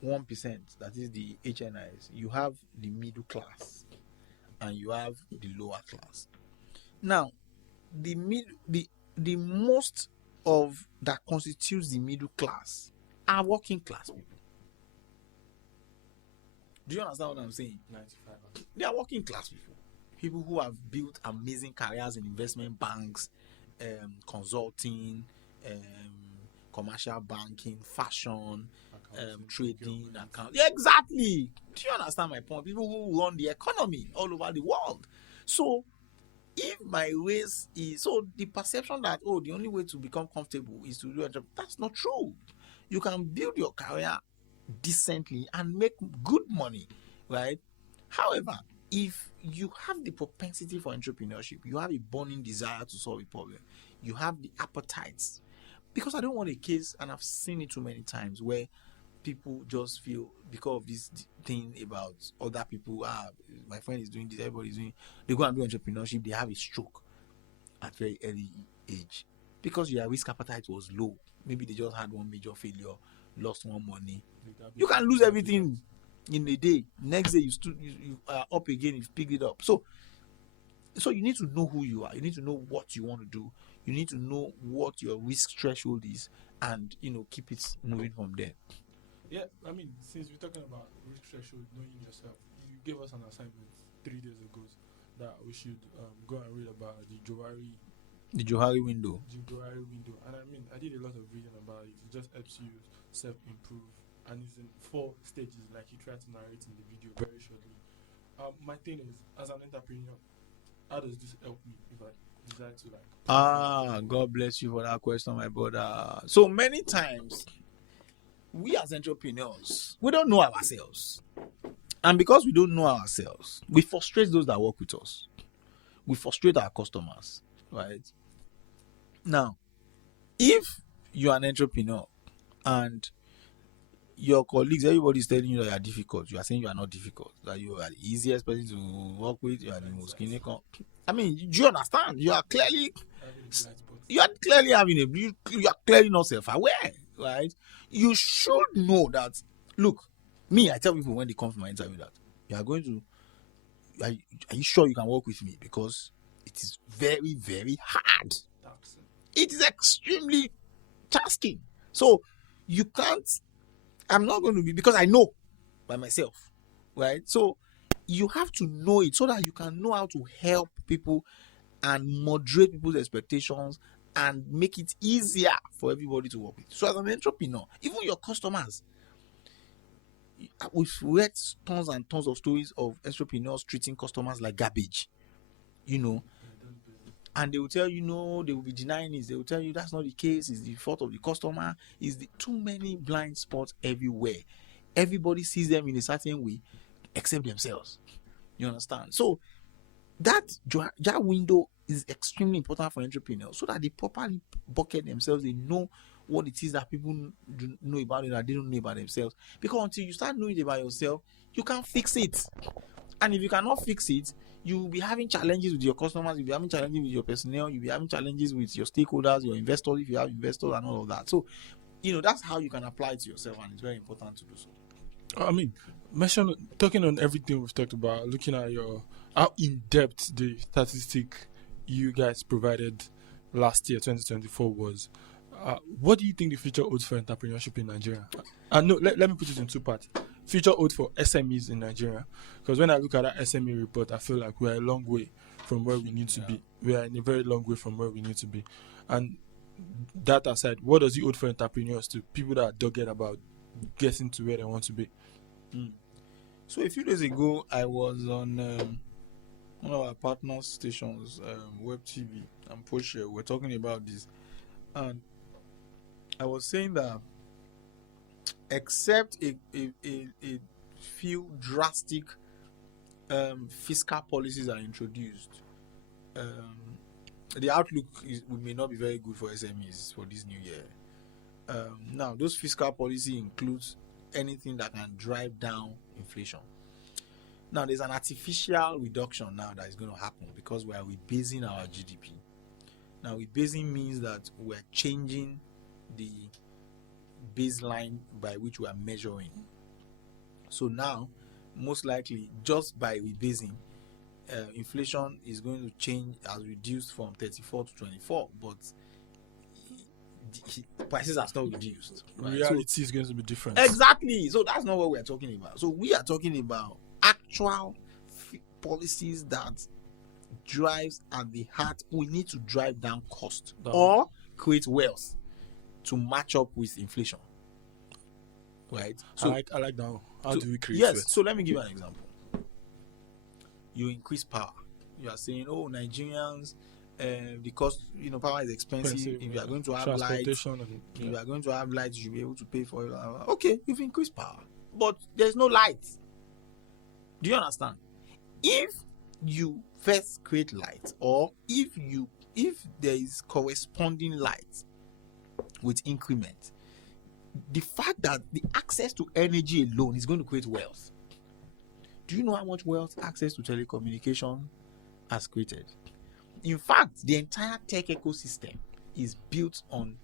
1%, that is the HNIs. You have the middle class, and you have the lower class. Now, the most of that constitutes the middle class are working class people. Do you understand what I'm saying? 95. They are working class people. People who have built amazing careers in investment banks, consulting, commercial banking, fashion, trading, account. Yeah, exactly. Do you understand my point? People who run the economy all over the world. So, if my race is the perception that the only way to become comfortable is to do a job, that's not true. You can build your career decently and make good money, right? However, if you have the propensity for entrepreneurship, you have a burning desire to solve a problem, you have the appetites. Because I don't want a case, and I've seen it too many times, where people just feel because of this thing about other people, my friend is doing this, everybody's doing, they go and do entrepreneurship, they have a stroke at very early age because your risk appetite was low. Maybe they just had one major failure, lost one money. You can lose everything in a day. Next day you are up again, you've picked it up. So you need to know who you are. You need to know what you want to do. You need to know what your risk threshold is, and keep it moving from there. Yeah, I mean, since we're talking about risk threshold, knowing yourself, you gave us an assignment 3 days ago that we should go and read about the Johari window. And I mean, I did a lot of reading about it. It just helps you self-improve, and it's in 4 stages, like you try to narrate in the video very shortly. My thing is, as an entrepreneur, how does this help me if I decide to God bless you for that question, my brother. So many times, we as entrepreneurs, we don't know ourselves. And because we don't know ourselves, we frustrate those that work with us. we frustrate our customers, right? Now, if you're an entrepreneur and your colleagues, everybody's telling you that you are difficult, you are saying you are not difficult, that you are the easiest person to work with, you are the most clinical. I mean, do you understand? You are clearly having you are clearly not self-aware, right? You should know that. Look, me, I tell people when they come to my interview that you are going to. Are you sure you can work with me? Because it is very, very hard. It is extremely tasking. So you can't. I'm not going to be, because I know by myself, right? So you have to know it so that you can know how to help people and moderate people's expectations and make it easier for everybody to work with. So as an entrepreneur, even your customers, we've read tons and tons of stories of entrepreneurs treating customers like garbage, and they will tell you no, they will be denying it. They will tell you that's not the case, it's the fault of the customer. It's the too many blind spots everywhere. Everybody sees them in a certain way except themselves. You understand? So that window is extremely important for entrepreneurs so that they properly bucket themselves. They know what it is that people know about it that they don't know about themselves. Because until you start knowing it about yourself, you can't fix it. And if you cannot fix it, you will be having challenges with your customers, you'll be having challenges with your personnel, you'll be having challenges with your stakeholders, your investors, if you have investors and all of that. So, that's how you can apply it to yourself, and it's very important to do so. I mean, talking on everything we've talked about, looking at how in-depth the statistic you guys provided last year, 2024, was. What do you think the future holds for entrepreneurship in Nigeria? No, let me put it in two parts. Future holds for SMEs in Nigeria, because when I look at that SME report, I feel like we're a long way from where we need to be. We are in a very long way from where we need to be. And that aside, what does it hold for entrepreneurs, to people that are dogged about getting to where they want to be? So a few days ago, I was on one of our partner stations, Web TV and Porsche. We're talking about this, and I was saying that except a few drastic fiscal policies are introduced, the outlook may not be very good for SMEs for this new year. Now, those fiscal policy includes anything that can drive down inflation. Now, there's an artificial reduction now that is going to happen because we are rebasing our GDP. Now, rebasing means that we're changing the baseline by which we are measuring. So now, most likely, just by rebasing, inflation is going to change, as reduced from 34 to 24, but prices are still reduced. Right? Reality is going to be different. Exactly. So that's not what we are talking about. So we are talking about actual policies that drives at the heart. We need to drive down cost or create wealth to match up with inflation. Right? So I like that. How do we create wealth? So let me give you an example. You increase power. You are saying, Nigerians, because power is expensive. If you are going to have lights, you should be able to pay for it. Okay, you've increased power, but there's no light. Do you understand? If you first create light, or if there is corresponding light with increment, the fact that the access to energy alone is going to create wealth. Do you know how much wealth access to telecommunication has created? In fact, the entire tech ecosystem is built on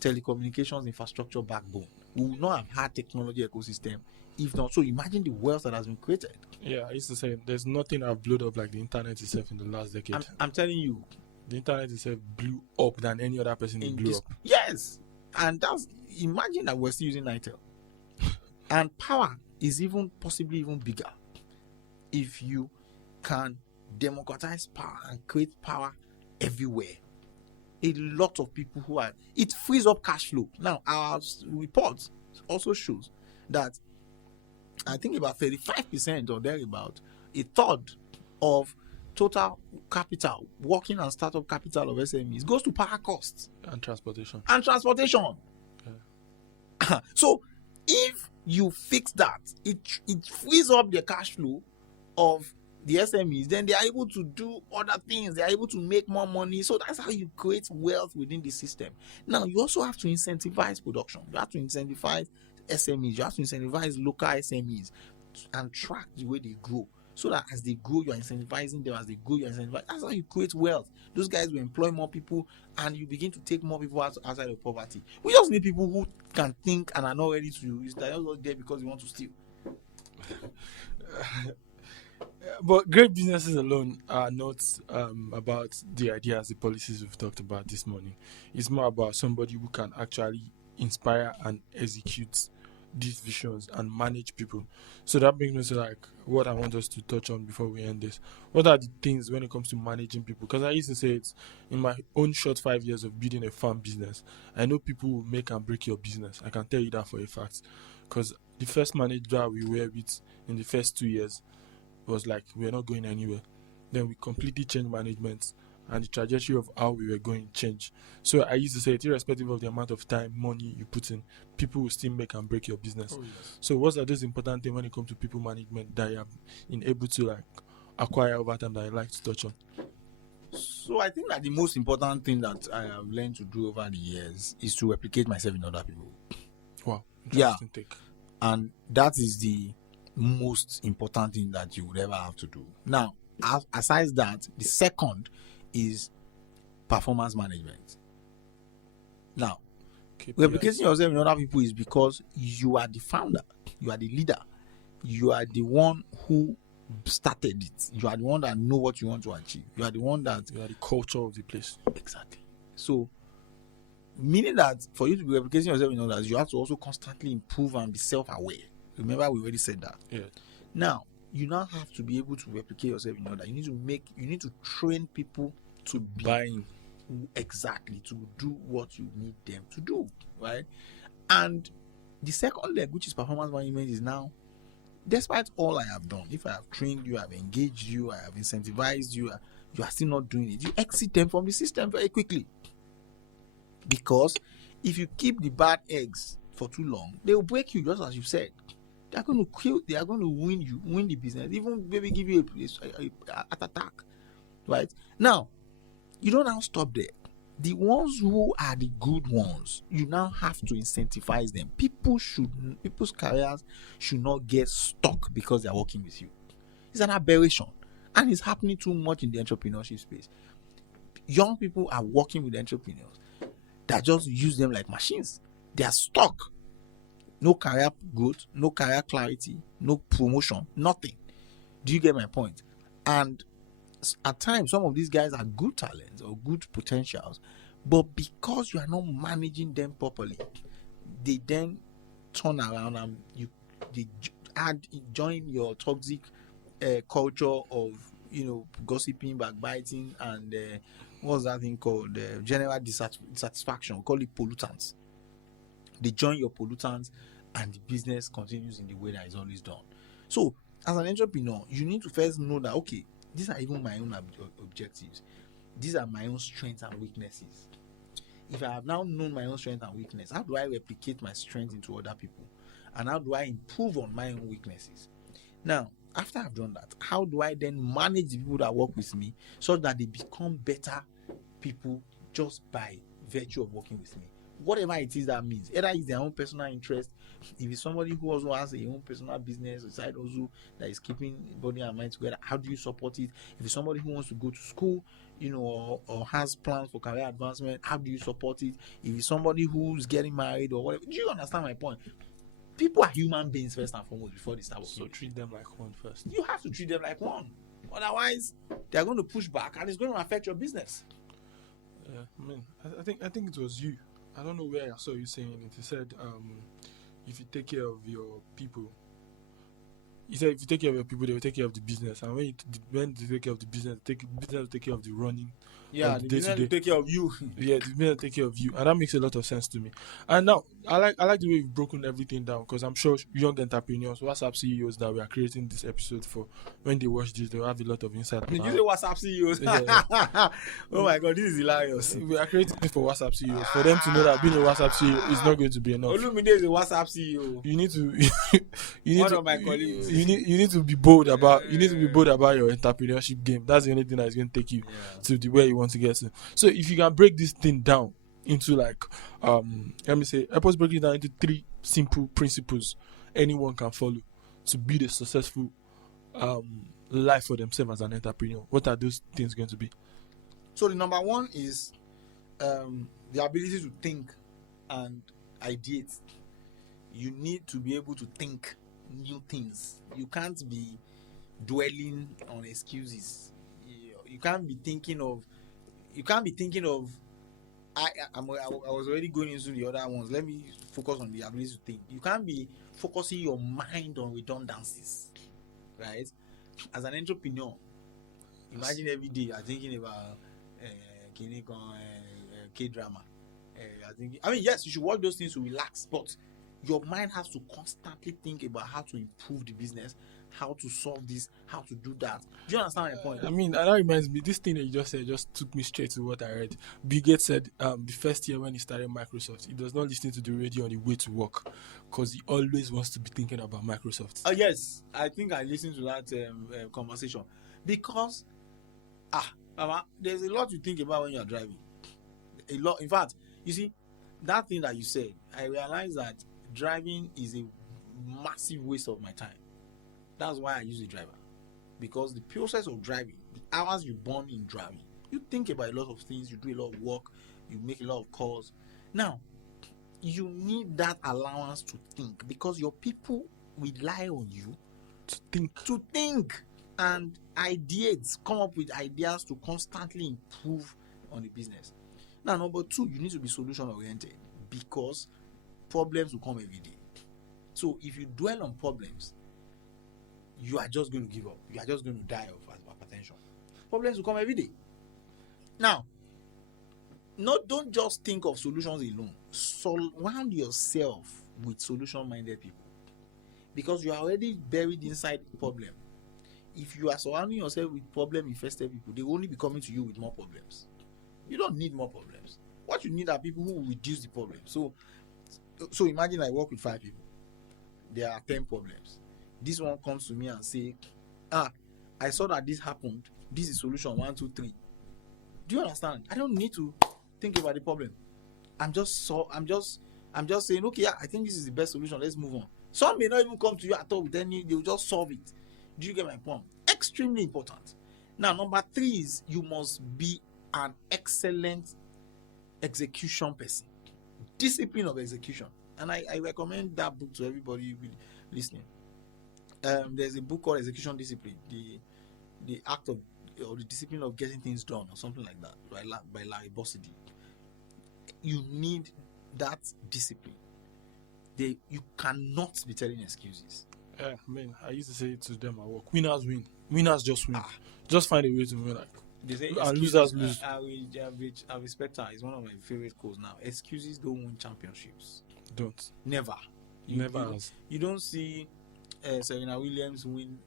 telecommunications infrastructure backbone. We would not have had technology ecosystem if not. So imagine the wealth that has been created. Yeah, I used to say there's nothing that blew up like the internet itself in the last decade. I'm telling you, the internet itself blew up than any other person blew up. Yes, and imagine that we're still using Nitel, and power is possibly even bigger if you can democratize power and create power everywhere. A lot of people it frees up cash flow. Now, our report also shows that I think about 35% or thereabout, a third of total capital, working and startup capital of SMEs goes to power costs and transportation. Yeah. So if you fix that, it frees up the cash flow of the SMEs, then they are able to do other things. They are able to make more money. So that's how you create wealth within the system. Now, you also have to incentivize production. You have to incentivize SMEs. You have to incentivize local SMEs and track the way they grow. So that as they grow, you're incentivizing them. As they grow, you're incentivizing. That's how you create wealth. Those guys will employ more people, and you begin to take more people outside of poverty. We just need people who can think and are not ready to. They're not there because they want to steal. But great businesses alone are not about the ideas, the policies we've talked about this morning. It's more about somebody who can actually inspire and execute these visions and manage people. So that brings me to like what I want us to touch on before we end this. What are the things when it comes to managing people? Because I used to say it's in my own short 5 years of building a farm business. I know people will make and break your business. I can tell you that for a fact. Because the first manager we were with in the first 2 years was like, we're not going anywhere. Then we completely changed management, and the trajectory of how we were going changed. So I used to say, irrespective of the amount of time, money you put in, people will still make and break your business. Oh, yes. So what are those important things when it comes to people management that you have been able to like acquire over time that I like to touch on? So I think that the most important thing that I have learned to do over the years is to replicate myself in other people. Wow. Yeah. Interesting take. And that is the most important thing that you would ever have to do. Now, aside that, the second is performance management. Now, replicating yourself in other people is because you are the founder, you are the leader, you are the one who started it, you are the one that know what you want to achieve, you are the one that you are the culture of the place. Exactly. So, meaning that for you to be replicating yourself in others, you have to also constantly improve and be self-aware. Remember, we already said that. Yeah. Now, you now have to be able to replicate yourself in others. You need to train people to be buying. Exactly, to do what you need them to do, right? And the second leg, which is performance management, is now, despite all I have done, if I have trained you, I have engaged you, I have incentivized you, you are still not doing it, you exit them from the system very quickly. Because if you keep the bad eggs for too long, they will break you, just as you said. They are going to kill, they are going to win the business, even maybe give you a attack, right? Now, you don't now stop there. The ones who are the good ones, you now have to incentivize them. People's careers should not get stuck because they are working with you. It's an aberration, and it's happening too much in the entrepreneurship space. Young people are working with entrepreneurs that just use them like machines. They are stuck. No career growth, no career clarity, no promotion, nothing. Do you get my point? And at times, some of these guys are good talents or good potentials, but because you are not managing them properly, they then turn around and they join your toxic culture of gossiping, backbiting, and what's that thing called? General dissatisfaction. Call it pollutants. They join your pollutants, and the business continues in the way that it's always done. So, as an entrepreneur, you need to first know that, okay, these are even my own objectives. These are my own strengths and weaknesses. If I have now known my own strength and weakness, how do I replicate my strength into other people? And how do I improve on my own weaknesses? Now, after I've done that, how do I then manage the people that work with me so that they become better people just by virtue of working with me? Whatever it is that means, either it's their own personal interest, if it's somebody who also has a own personal business, a side also that is keeping body and mind together, how do you support it? If it's somebody who wants to go to school, or has plans for career advancement, how do you support it? If it's somebody who's getting married or whatever, do you understand my point? People are human beings first and foremost before they start working. So treat them like one first. You have to treat them like one. Otherwise, they are going to push back and it's going to affect your business. Yeah, I mean, I think it was you. I don't know where I saw you saying it. He said, if you take care of your people, he said, if you take care of your people, they will take care of the business. And when they take care of the business will take care of the running Yeah, on the the day business to will day. take care of you. Yeah, the business take care of you, and that makes a lot of sense to me. And now I like the way you've broken everything down, because I'm sure young entrepreneurs, WhatsApp CEOs that we are creating this episode for, when they watch this, they'll have a lot of insight. Did you say WhatsApp CEOs? Yeah. Oh my God, this is hilarious. We are creating this for WhatsApp CEOs, for them to know that being a WhatsApp CEO is not going to be enough. Olumide is a WhatsApp CEO. You need to you need One to of my colleagues. you need to be bold about your entrepreneurship game. That's the only thing that's going to take you to the where you want to get to. So if you can break this thing down into let me say, help us break it down into 3 simple principles anyone can follow to build a successful life for themselves as an entrepreneur. What are those things going to be? So the number one is the ability to think and ideate. You need to be able to think new things. You can't be dwelling on excuses. You can't be thinking of. I was already going into the other ones. Let me focus on the ability to think. You can't be focusing your mind on redundancies, right? As an entrepreneur, imagine every day you're thinking about K-drama. I mean, yes, you should watch those things to relax, but your mind has to constantly think about how to improve the business, how to solve this, how to do that. Do you understand my point? I mean, that reminds me, this thing that you just said just took me straight to what I read. Bill Gates said the first year when he started Microsoft, he does not listen to the radio on the way to work, because he always wants to be thinking about Microsoft. Oh yes, I think I listened to that conversation, because there's a lot to think about when you're driving. A lot. In fact, you see, that thing that you said, I realized that driving is a massive waste of my time. That's why I use a driver, because the process of driving, the hours you burn in driving, you think about a lot of things, you do a lot of work, you make a lot of calls. Now, you need that allowance to think, because your people rely on you to think and ideate, come up with ideas to constantly improve on the business. Now, number 2, you need to be solution oriented, because problems will come every day. So if you dwell on problems, you are just going to give up. You are just going to die of hypertension. Problems will come every day. Now, don't just think of solutions alone. Surround yourself with solution-minded people, because you are already buried inside the problem. If you are surrounding yourself with problem-infested people, they will only be coming to you with more problems. You don't need more problems. What you need are people who will reduce the problem. So imagine I work with 5 people. There are 10 problems. This one comes to me and say, I saw that this happened. This is solution 1, 2, 3. Do you understand? I don't need to think about the problem. I'm just saying, okay, I think this is the best solution. Let's move on. Some may not even come to you at all with any. They'll just solve it. Do you get my point? Extremely important. Now, number 3 is you must be an excellent execution person. Discipline of execution. And I recommend that book to everybody listening. There's a book called Execution Discipline, the act of, or the discipline of getting things done, or something like that, by Larry Bossidy. You need that discipline. You cannot be telling excuses. I used to say it to them at work. Winners win. Winners just win. Just find a way to win. They say and losers lose. I respect her. It's one of my favorite quotes now. Excuses don't win championships. Don't. Never. Never has. You don't see Serena Williams win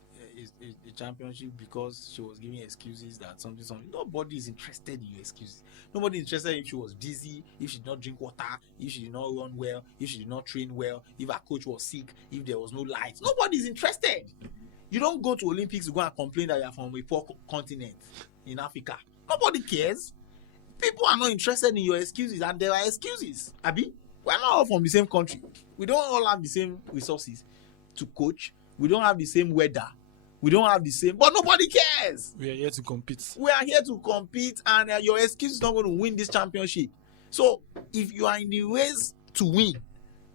a championship because she was giving excuses that something. Nobody is interested in your excuses. Nobody is interested if she was dizzy, if she did not drink water, if she did not run well, if she did not train well, if her coach was sick, if there was no light. Nobody is interested. You don't go to Olympics to go and complain that you are from a poor continent in Africa. Nobody cares. People are not interested in your excuses, and there are excuses. Abi, we are not all from the same country. We don't all have the same resources to coach. We don't have the same weather. We don't have the same, but nobody cares. We are here to compete. We are here to compete, and your excuse is not going to win this championship. So, if you are in the race to win,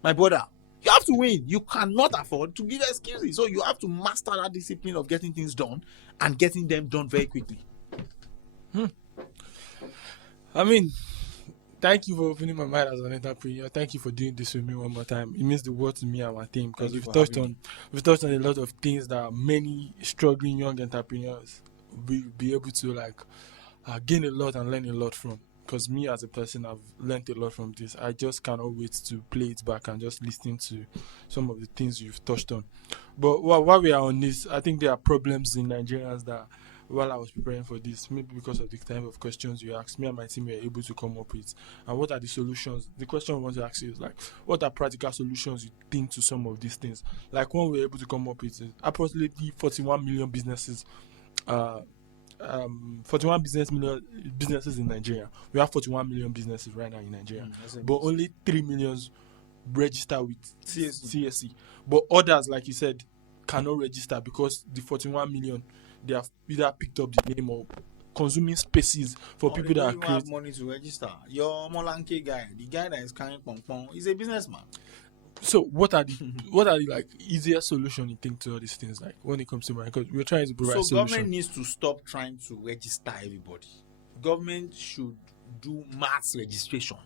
my brother, you have to win. You cannot afford to give excuses. So, you have to master that discipline of getting things done and getting them done very quickly. I mean, thank you for opening my mind as an entrepreneur. Thank you for doing this with me one more time. It means the world to me and my team, because we've touched on a lot of things that many struggling young entrepreneurs will be able to gain a lot and learn a lot from. Because me as a person, I've learned a lot from this. I just cannot wait to play it back and just listen to some of the things you've touched on. But while we are on this, I think there are problems in Nigerians that, while I was preparing for this, maybe because of the type of questions you asked, me and my team were able to come up with. And what are the solutions? The question I want to ask you is like, what are practical solutions you think to some of these things? Like one we're able to come up with is approximately 41 million businesses. 41 businesses in Nigeria. We have 41 million businesses right now in Nigeria, but only 3 million register with CSC. But others, like you said, cannot register because the 41 million, they have either picked up the name or consuming spaces for people that are creating. Have money to register. Your Molanke guy, the guy that is carrying pong pong, is a businessman. So what are the like easier solution you think to all these things, like when it comes to money? Because we're trying to provide solution. Government needs to stop trying to register everybody. Government should do mass registration.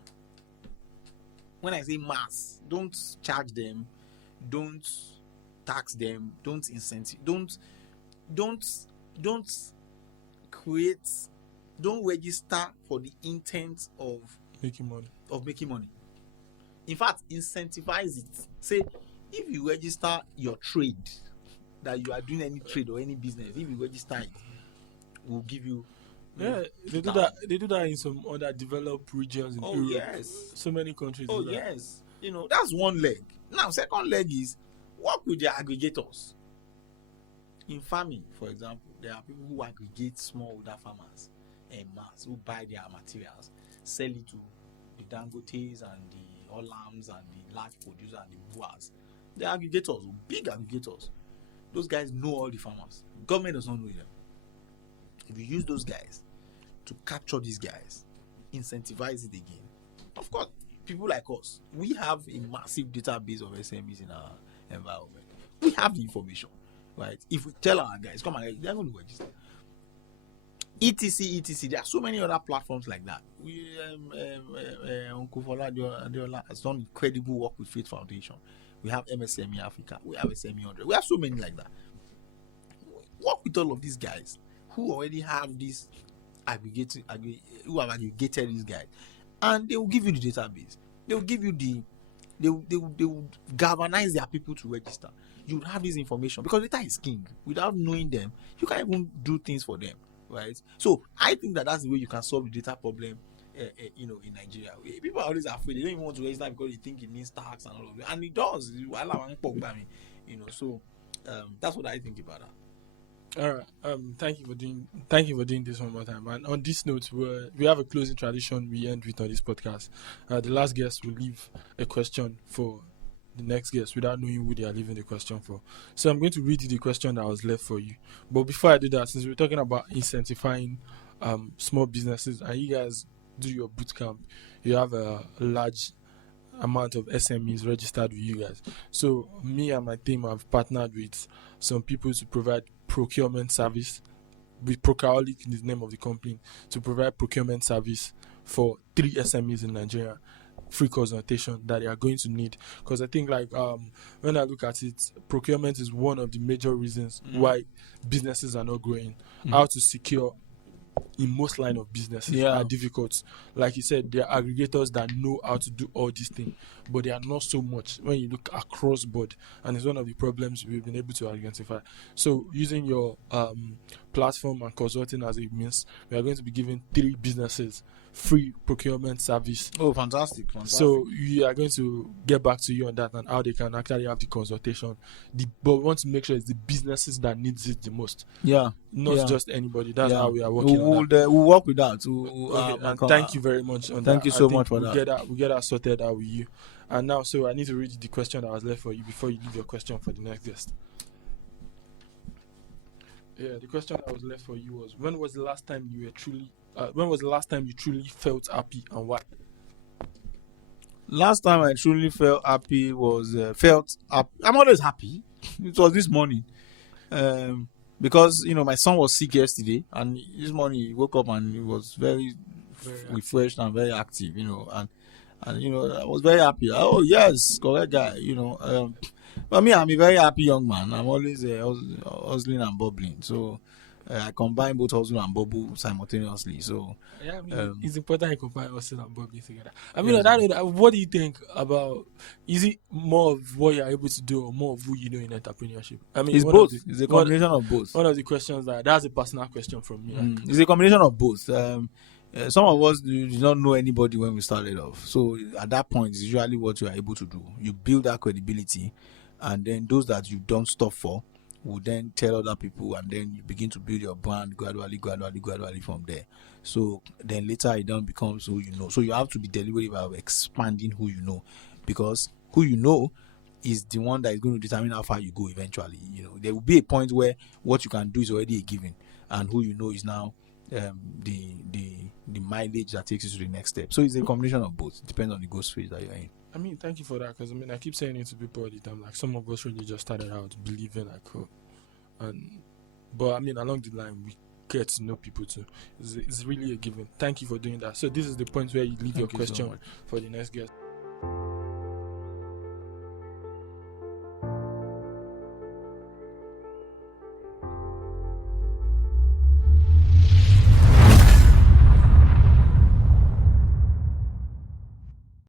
When I say mass, don't charge them, don't tax them, don't incentive, don't create, don't register for the intent of making money. In fact, incentivize it. Say, if you register your trade, that you are doing any trade or any business, if you register it, we'll give you. Yeah, they do that. They do that in some other developed regions in Europe. Yes. So many countries. Oh do that. yes. That's one leg. Now, second leg is work with the aggregators. In farming, for example, there are people who aggregate smallholder farmers en masse who buy their materials, sell it to the Dangotes and the Olams and the large producers and the Boas. The aggregators, big aggregators. Those guys know all the farmers. Government does not know them. If you use those guys to capture these guys, incentivize it again. Of course, people like us, we have a massive database of SMEs in our environment. We have the information, right? If we tell our guys, come on, they're going to register. etc. There are so many other platforms like that. Uncle Fola Adeola has done incredible work with Faith Foundation. We have MSME Africa. We have SME 100. We have so many like that. Work with all of these guys who already have this who have aggregated these guys, and they will give you the database. They will give you they will galvanize their people to register. You will have this information because data is king. Without knowing them, you can't even do things for them. Right, so I think that's the way you can solve the data problem. In Nigeria, people are always afraid. They don't even want to register because they think it needs tax and all of it, and it does. So that's what I think about that. All right. Thank you for doing this one more time. And on this note, we have a closing tradition we end with on this podcast. The last guest will leave a question for the next guest without knowing who they are leaving the question for. So I'm going to read you the question that was left for you. But before I do that, since we're talking about incentivizing small businesses, and you guys do your bootcamp, you have a large amount of SMEs registered with you guys. So me and my team have partnered with some people to provide procurement service. With Procaholic in the name of the company, to provide procurement service for 3 SMEs in Nigeria. Free consultation that they are going to need, because I think when I look at it, procurement is one of the major reasons why businesses are not growing. How to secure in most line of businesses are difficult. Like you said, there are aggregators that know how to do all these things, but they are not so much when you look across board, and it's one of the problems we've been able to identify. So using your platform and consulting as a means, we are going to be giving 3 businesses free procurement service. Oh, fantastic. So we are going to get back to you on that and how they can actually have the consultation. But we want to make sure it's the businesses that needs it the most. Not just anybody. That's how we are working on that. We'll work with that. And thank you very much on that. Thank you so much for that. We'll get that sorted out with you. And now, so I need to read the question that was left for you before you leave your question for the next guest. Yeah, the question that was left for you was, when was the last time you truly felt happy, and why? Last time I truly felt happy was I'm always happy. It was this morning, because my son was sick yesterday, and this morning he woke up and he was very refreshed and very active. And I was very happy. Oh yes, correct guy. But me, I'm a very happy young man. I'm always hustling and bubbling. So I combine both hustle and bubble simultaneously. So Yeah, I mean, it's important you combine hustle and bubbly together. I mean, yes, on that note, what do you think about? Is it more of what you're able to do, or more of who you know in entrepreneurship? I mean, it's both. It's a combination of both. one of the questions that's a personal question from me. Like, It's a combination of both. Some of us did not know anybody when we started off. So at that point, it's usually what you are able to do. You build that credibility, and then those that you don't stop for will then tell other people, and then you begin to build your brand gradually from there. So then later it then becomes who you know. So you have to be deliberate about expanding who you know, because who you know is the one that is going to determine how far you go eventually. You know, there will be a point where what you can do is already a given, and who you know is now the mileage that takes you to the next step. So it's a combination of both. It depends on the growth phase that you're in. I mean, thank you for that, because I mean, I keep saying it to people all the time. Like, some of us really just started out believing like, but I mean, along the line, we get to know people too. It's really a given. Thank you for doing that. So this is the point where you leave your question for the next guest.